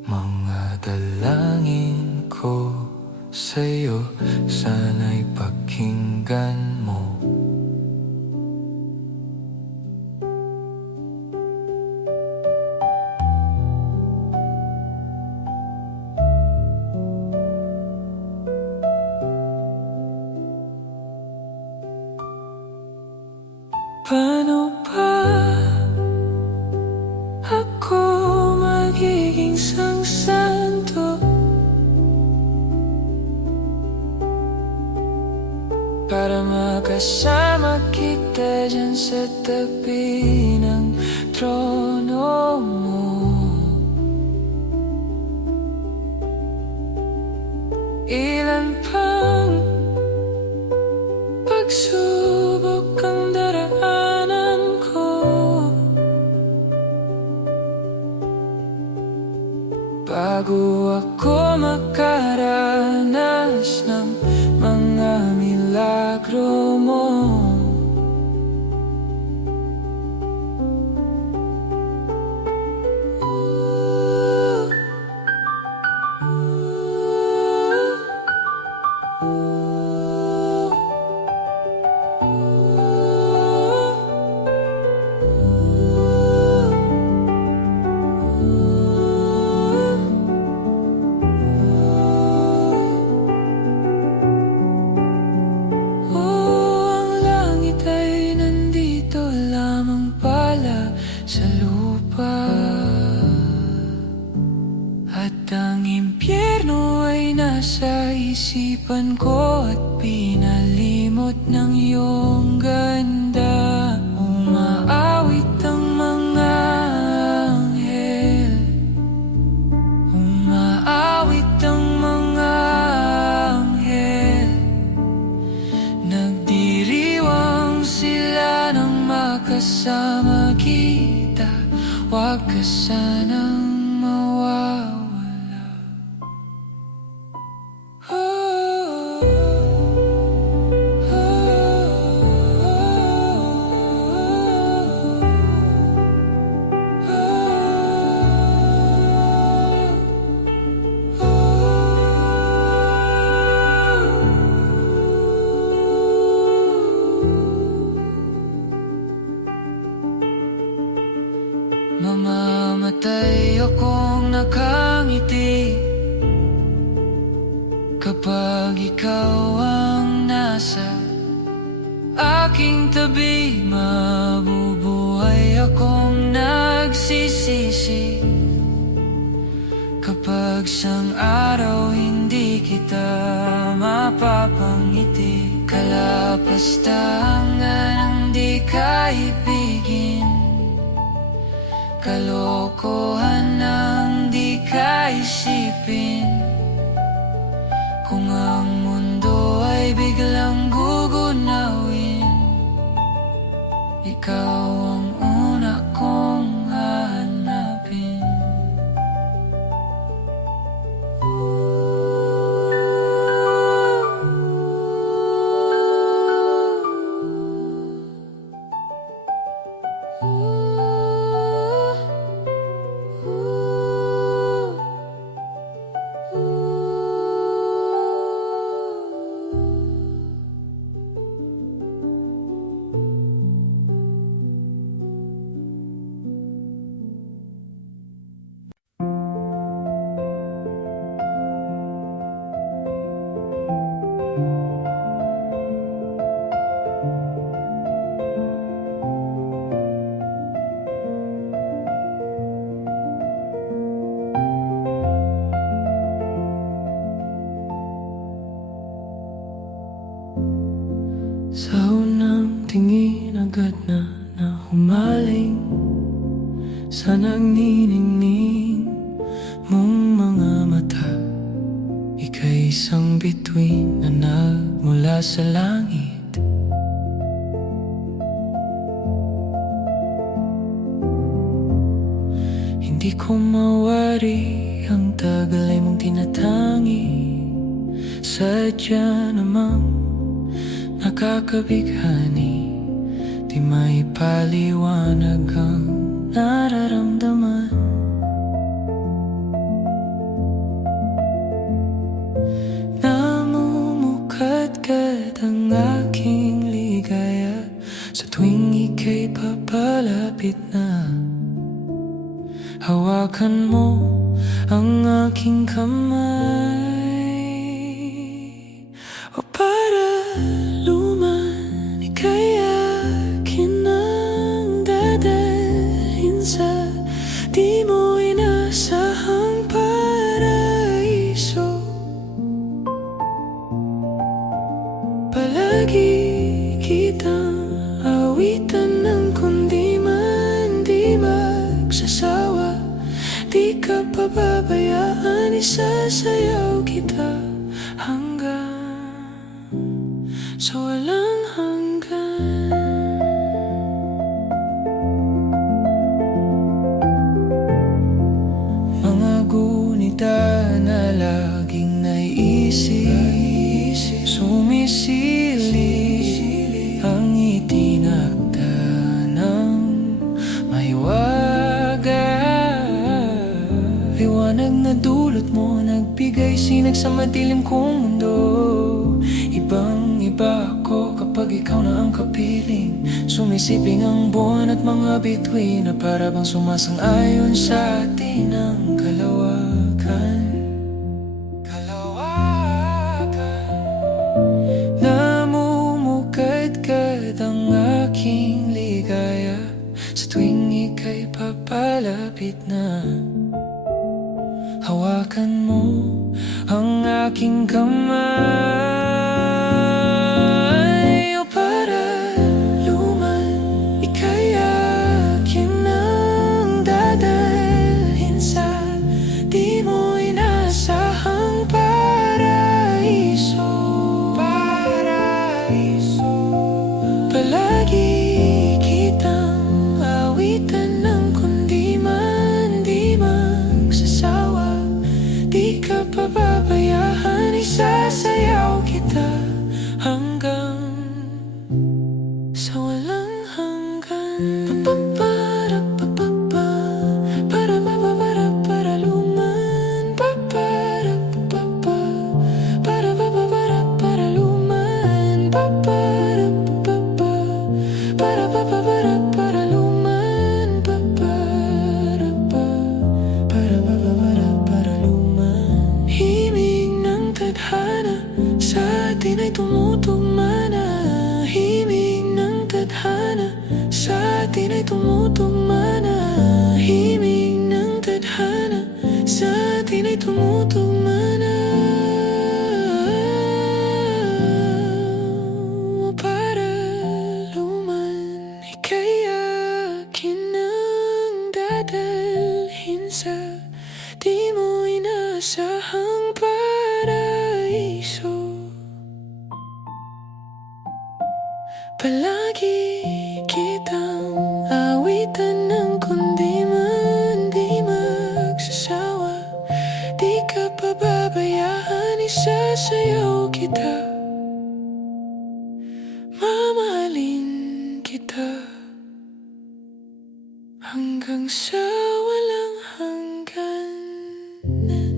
Mga dalangin ko sa'yo, sana'y pakinggan mo. Paano ba ako magiging santo para makasama kita dyan sa tabi ng trono mo? Ilan pang pagsubok ang daraanan ko bago ako makaranas ng mga milagro mo. Sa isipan ko at pinalimot ng iyong ganda. Umaawit ang mga anghel, umaawit ang mga anghel. Nagdiriwang sila nang makasama kita. Huwag ka sanang mawawala. Mamamatay akong nakangiti kapag ikaw ang nasa aking tabi. Mabubuhay akong magsisisi kapag isang araw hindi kita mapapangiti. Kalapastangan ang di kaibigin, kalokohan ang di kaisipin. Kung ang mundo ay biglang gugunawin, ikaw ang una kong hahanapin. Sa unang tingin agad na humaling sa nagniningning mong mga mata. Ika'y isang bituin na nagmula sa langit. Hindi ko mawari ang tagal ay mong tinatangi. Sadya namang nakakabighani, di may paliwanag ang nararamdaman. Namumukadkad ang aking ligaya sa tuwing ika'y papalapit na. Hawakan mo ang aking kamay, o para luman ika'y akin ang dadalhin sa di mo inasahang paraiso. Palagi kitang awitan ng kundi man di magsasawa. Di ka pababayaan, isasayaw kita hanggang sa walang hanggan. Mga gunita na laging naiisip, sumisili ang itinakda ng mahiwaga. Liwanag na dulot mo, nagbigay sinag sa madilim kong mundo. Ibang-iba ako kapag ikaw na ang kapiling. Sumisiping ang buwan at mga bituin na para bang sumasang-ayon sa atin ang kalawakan. Namumukadkad ang aking ligaya sa tuwing ika'y papalapit na. Hawakan mo ang aking kamay, o para luman ika'y akin ang dadalhin sa di mo inasahang paraiso. Palagi kitang awitan ng kundi man di magsasawa. Di ka pababayaan, isasayaw kita hanggang sa walang hanggan. Para luman. Para luman. Para luman. Himig ng tadhana sa atin ay tumutugma na. Himig ng tadhana sa atin ay tumutugma na. tumutugma na para luman. Ika'y akin ang dadalhin sa di mo inaasahang paraiso. Palagi kitang awitan ng kundi man di magsasawa. Di ka pababayaan, isasayaw kita. Mamahalin kita hanggang sa walang hangganan.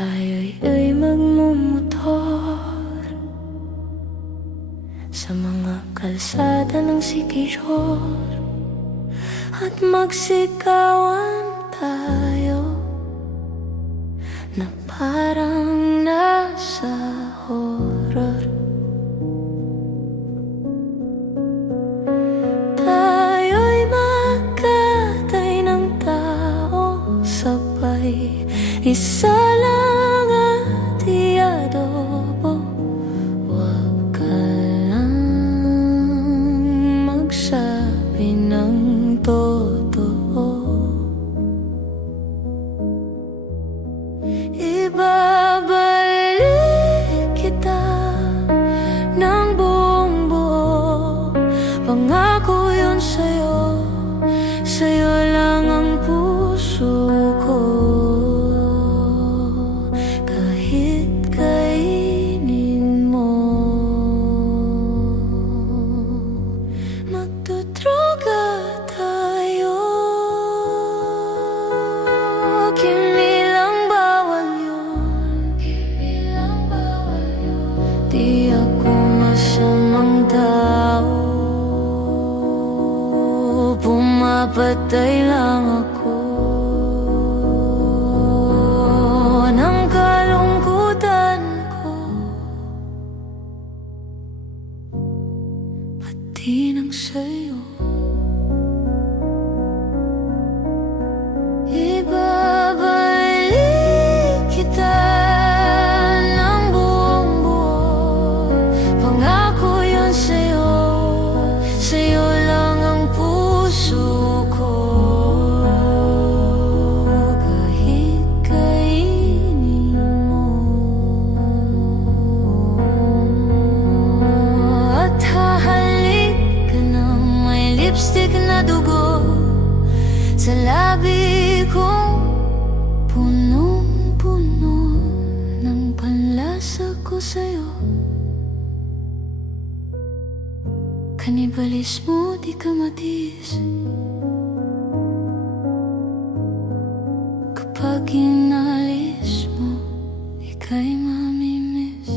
Tayo'y magmumotor sa mga kalsada ng Sikihor at magsikawan tayo na parang nasa horror. Tayo'y magkatay ng tao sabay, isa lang at iadobo. Huwag ka lang magsabi ng totoo. Ibabalik kita ng buong buo. Pangako yun sa'yo, sa'yo lang ang puso ko. Di ako masamang tao, pumapatay lang ako ng kalungkutan ko, pati ng sayo. Ibabalik kita ng buong buo. Pangako yun sa'yo, sa'yo lang ang puso ko. Kahit kainin mo at hahalik ka ng may lipstick na dugo sa labi kong punong-puno ng panlasa ko sa'yo. Kanibalismo, di ka matiis kapag inalis mo, ika'y mamimiss.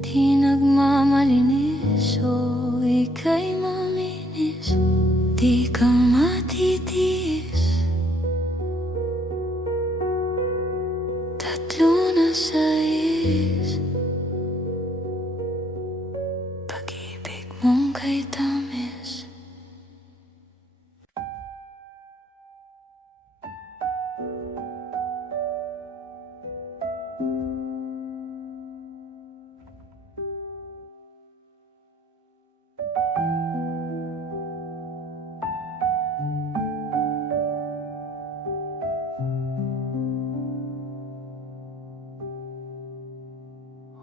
Di nagmamalinis, o ika'y maminis. Di ka matitiis. Tatlo na sais, pag-ibig mong kay tamis.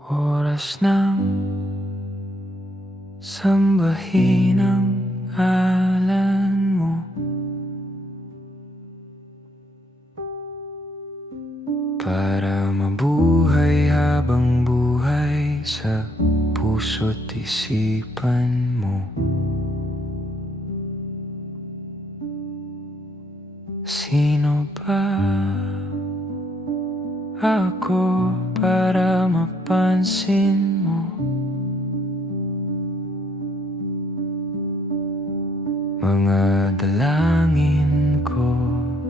Oras ng sambahin ang ngalan mo. Para mabuhay habang buhay sa puso't isipan mo. Sino ba ako? para mapansin mo. Mga dalangin ko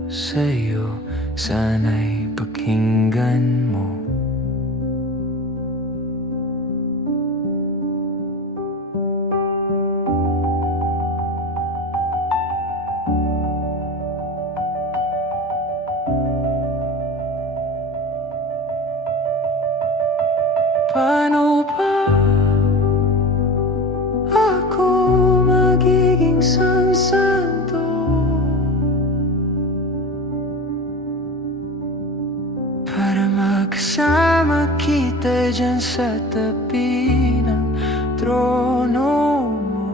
sa'yo, sana'y pakinggan mo. Paano ba ako magiging santo para makasama kita dyan sa tabi ng trono mo?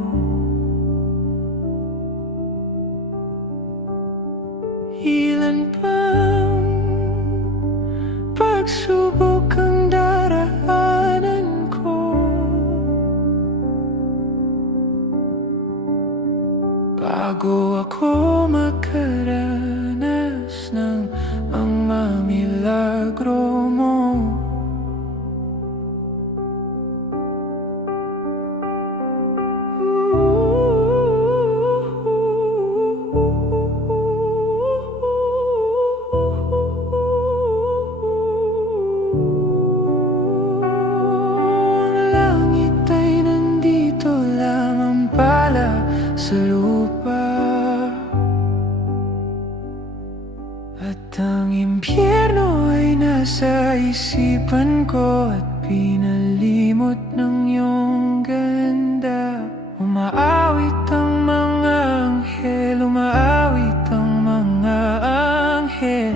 Ilan pang pagsubok ang daraanan ko bago ako makaranas ng mga milagro mo. Sa lupa at ang impyerno ay nasa isipan ko at pinalimot ng iyong ganda. Umaawit ang mga anghel, umaawit ang mga anghel.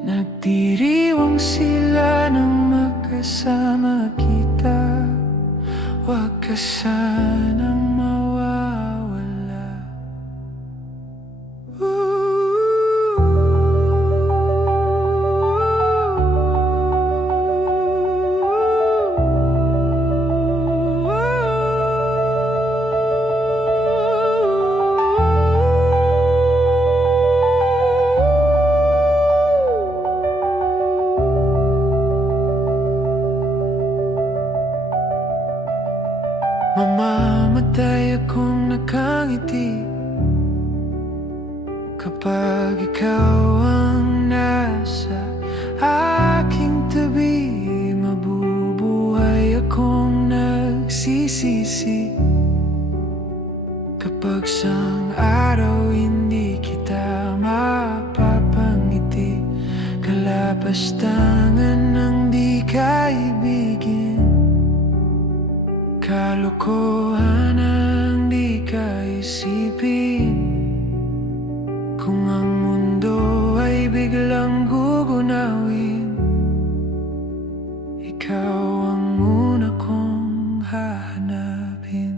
Nagdiriwang sila nang magkasama kita. Huwag ka sanang mawawala. Mamamatay akong nakangiti kapag ikaw ang nasa aking tabi. Mabubuhay akong nagsisisi kapag sang araw hindi kita mapapangiti. Kalapastangan ng di kaibigin, kalokohan ang di kaisipin. Kung ang mundo ay biglang gugunawin, ikaw ang una kong hahanapin.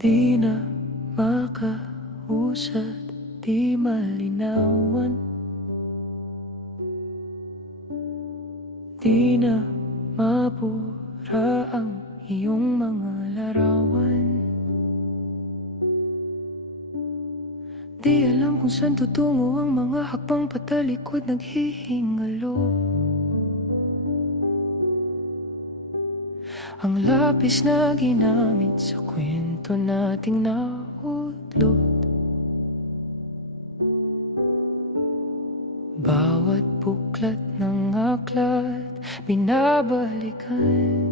Di na makausad, di malinawan, di na mabura ang iyong mga larawan. Di alam kung saan tutungo ang mga hakbang patalikod, naghihingalo. Ang lapis na ginamit sa kwento nating nautlot, bawat buklat ng aklat binabalikan.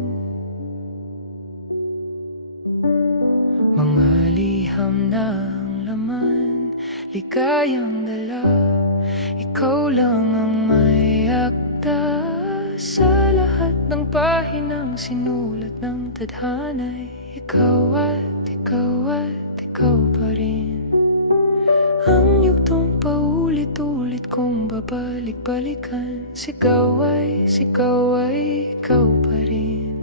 Mga liham liham na ang laman, ligayang dala. Ikaw lang ang may akda sa lahat ng pahinang sinulat ng tadhana'y ikaw at ikaw at ikaw pa rin. Ang yugtong paulit-ulit kong babalik-balikan, sigaw ay ikaw pa rin.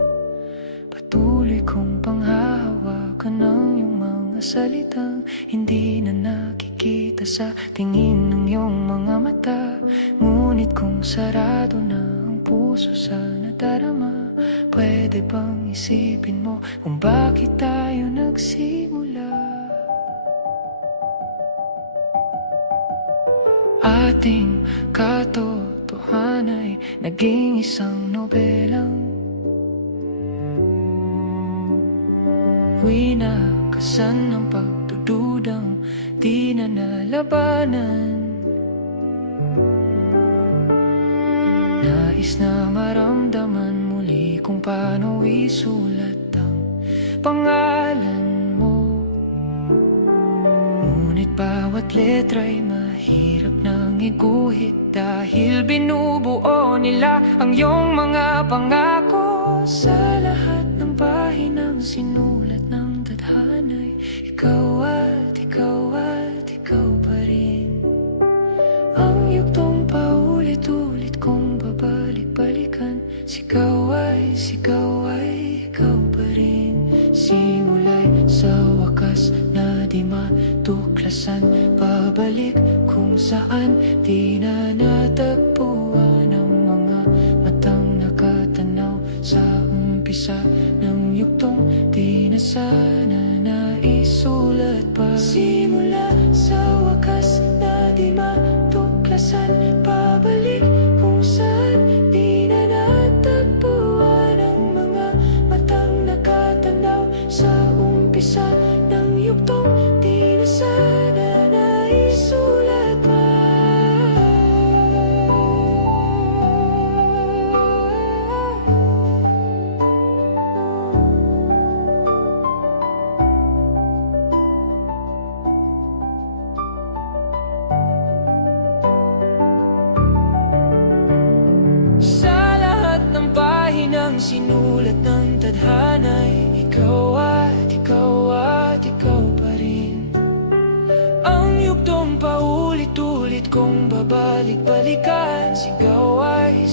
Patuloy kong panghahawakan ng iyong mga salitang hindi na nakikita sa tingin ng iyong mga mata. Ngunit kung sarado na ang puso sa nadarama, pwede bang isipin mo kung bakit tayo nagsimula? Ating katotohanay naging isang nobelang winakasan ng pagdududang di na nalabanan. Nais na maramdaman muli kung paano isulat ang pangalan mo. Ngunit bawat letra'y mahirap nang iguhit dahil binubuo nila ang iyong mga pangako. Sa lahat ng pahinang sinulat ng tadhana'y ikaw at ikaw at ikaw pa rin. Ang yugtong paulit-ulit kong babalik-balikan, sigaw ay ikaw pa rin. Simula'y sa wakas na di matuklasan, pabalik kung saan di na natagpuan ang mga matang nakatanaw sa umpisa ng yugtong di na sana naisulat pa. Simula sa wakas na di matuklasan, pabalik kung saan di na natagpuan ang mga matang nakatanaw sa umpisa ng yugtong di na sana naisulat pa. Sa lahat ng pahinang sinulat ng tadhana'y ikaw at ikaw pa rin. Ang yugtong paulit-ulit kong babalik-balikan, sigaw ay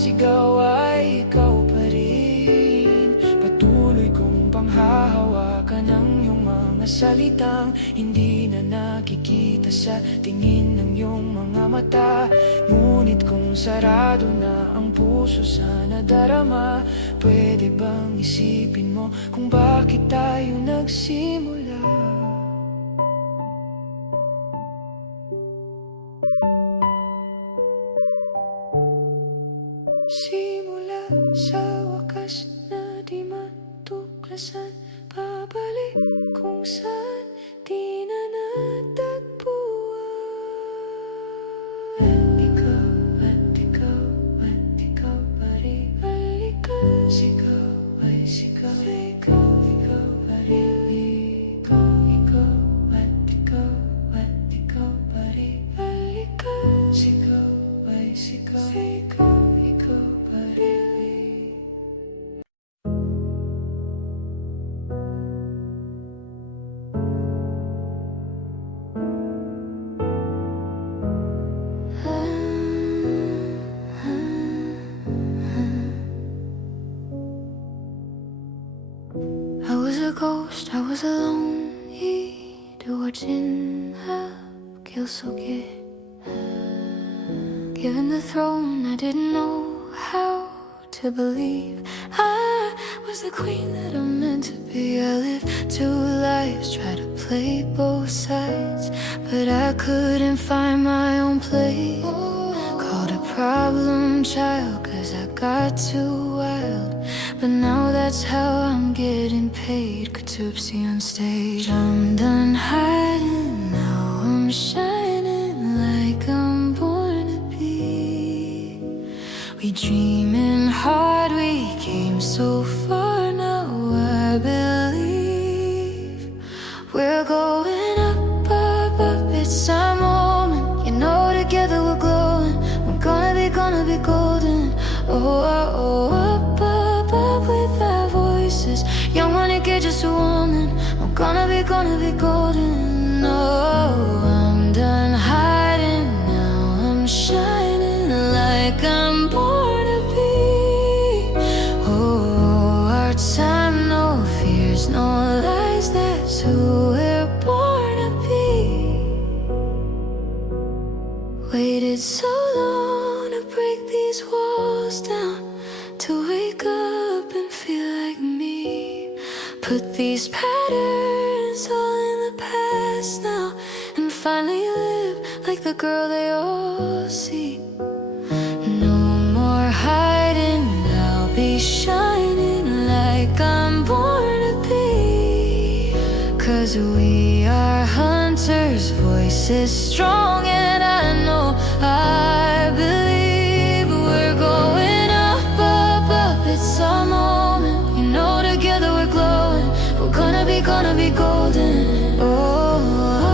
ikaw pa rin. Patuloy kong panghahawakan ang iyong mga salitang hindi na nakikita sa tingin ng iyong mga mata. Ngunit kung sarado na ang puso sa nadarama, pwede bang isipin mo kung bakit tayo nagsimula? Simula sa wakas na di matuklasan, pabalik kung saan di na natagpuan. Ikaw at ikaw at ikaw pa rin. Balikan, sigaw ay sigaw, ikaw pa rin. Ikaw at ikaw pa rin. Balikan, sigaw ay sigaw, ikaw pa rin. I was a ghost, I was alone 두어진 앞길 속에 Given the throne, I didn't know how to believe I was the queen that I'm meant to be. I lived two lives, tried to play both sides, but I couldn't find my own place. Called a problem child, cause I got too wild. But now that's how I'm getting paid. Katupsi on stage. I'm done hiding, now I'm shining like I'm born to be. We dreaming hard, we came so far. Now I believe we're going gonna be golden. Oh, I'm done hiding now. I'm shining like I'm born to be. Oh, our time, no fears, no lies. That's who we're born to be. Waited so long to break these walls down, to wake up and feel like me. Put these patterns all in the past now, and finally live like the girl they all see. No more hiding, I'll be shining like I'm born to be. 'Cause we are hunters, voices strong, and I know, I believe we're going up, up, up. It's our moment, you know, together we're glowing. We're gonna be golden. Oh,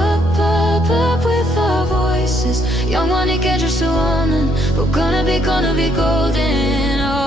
up, up, up with our voices. 영원히 깨질 수 없는, we're gonna be golden. Oh,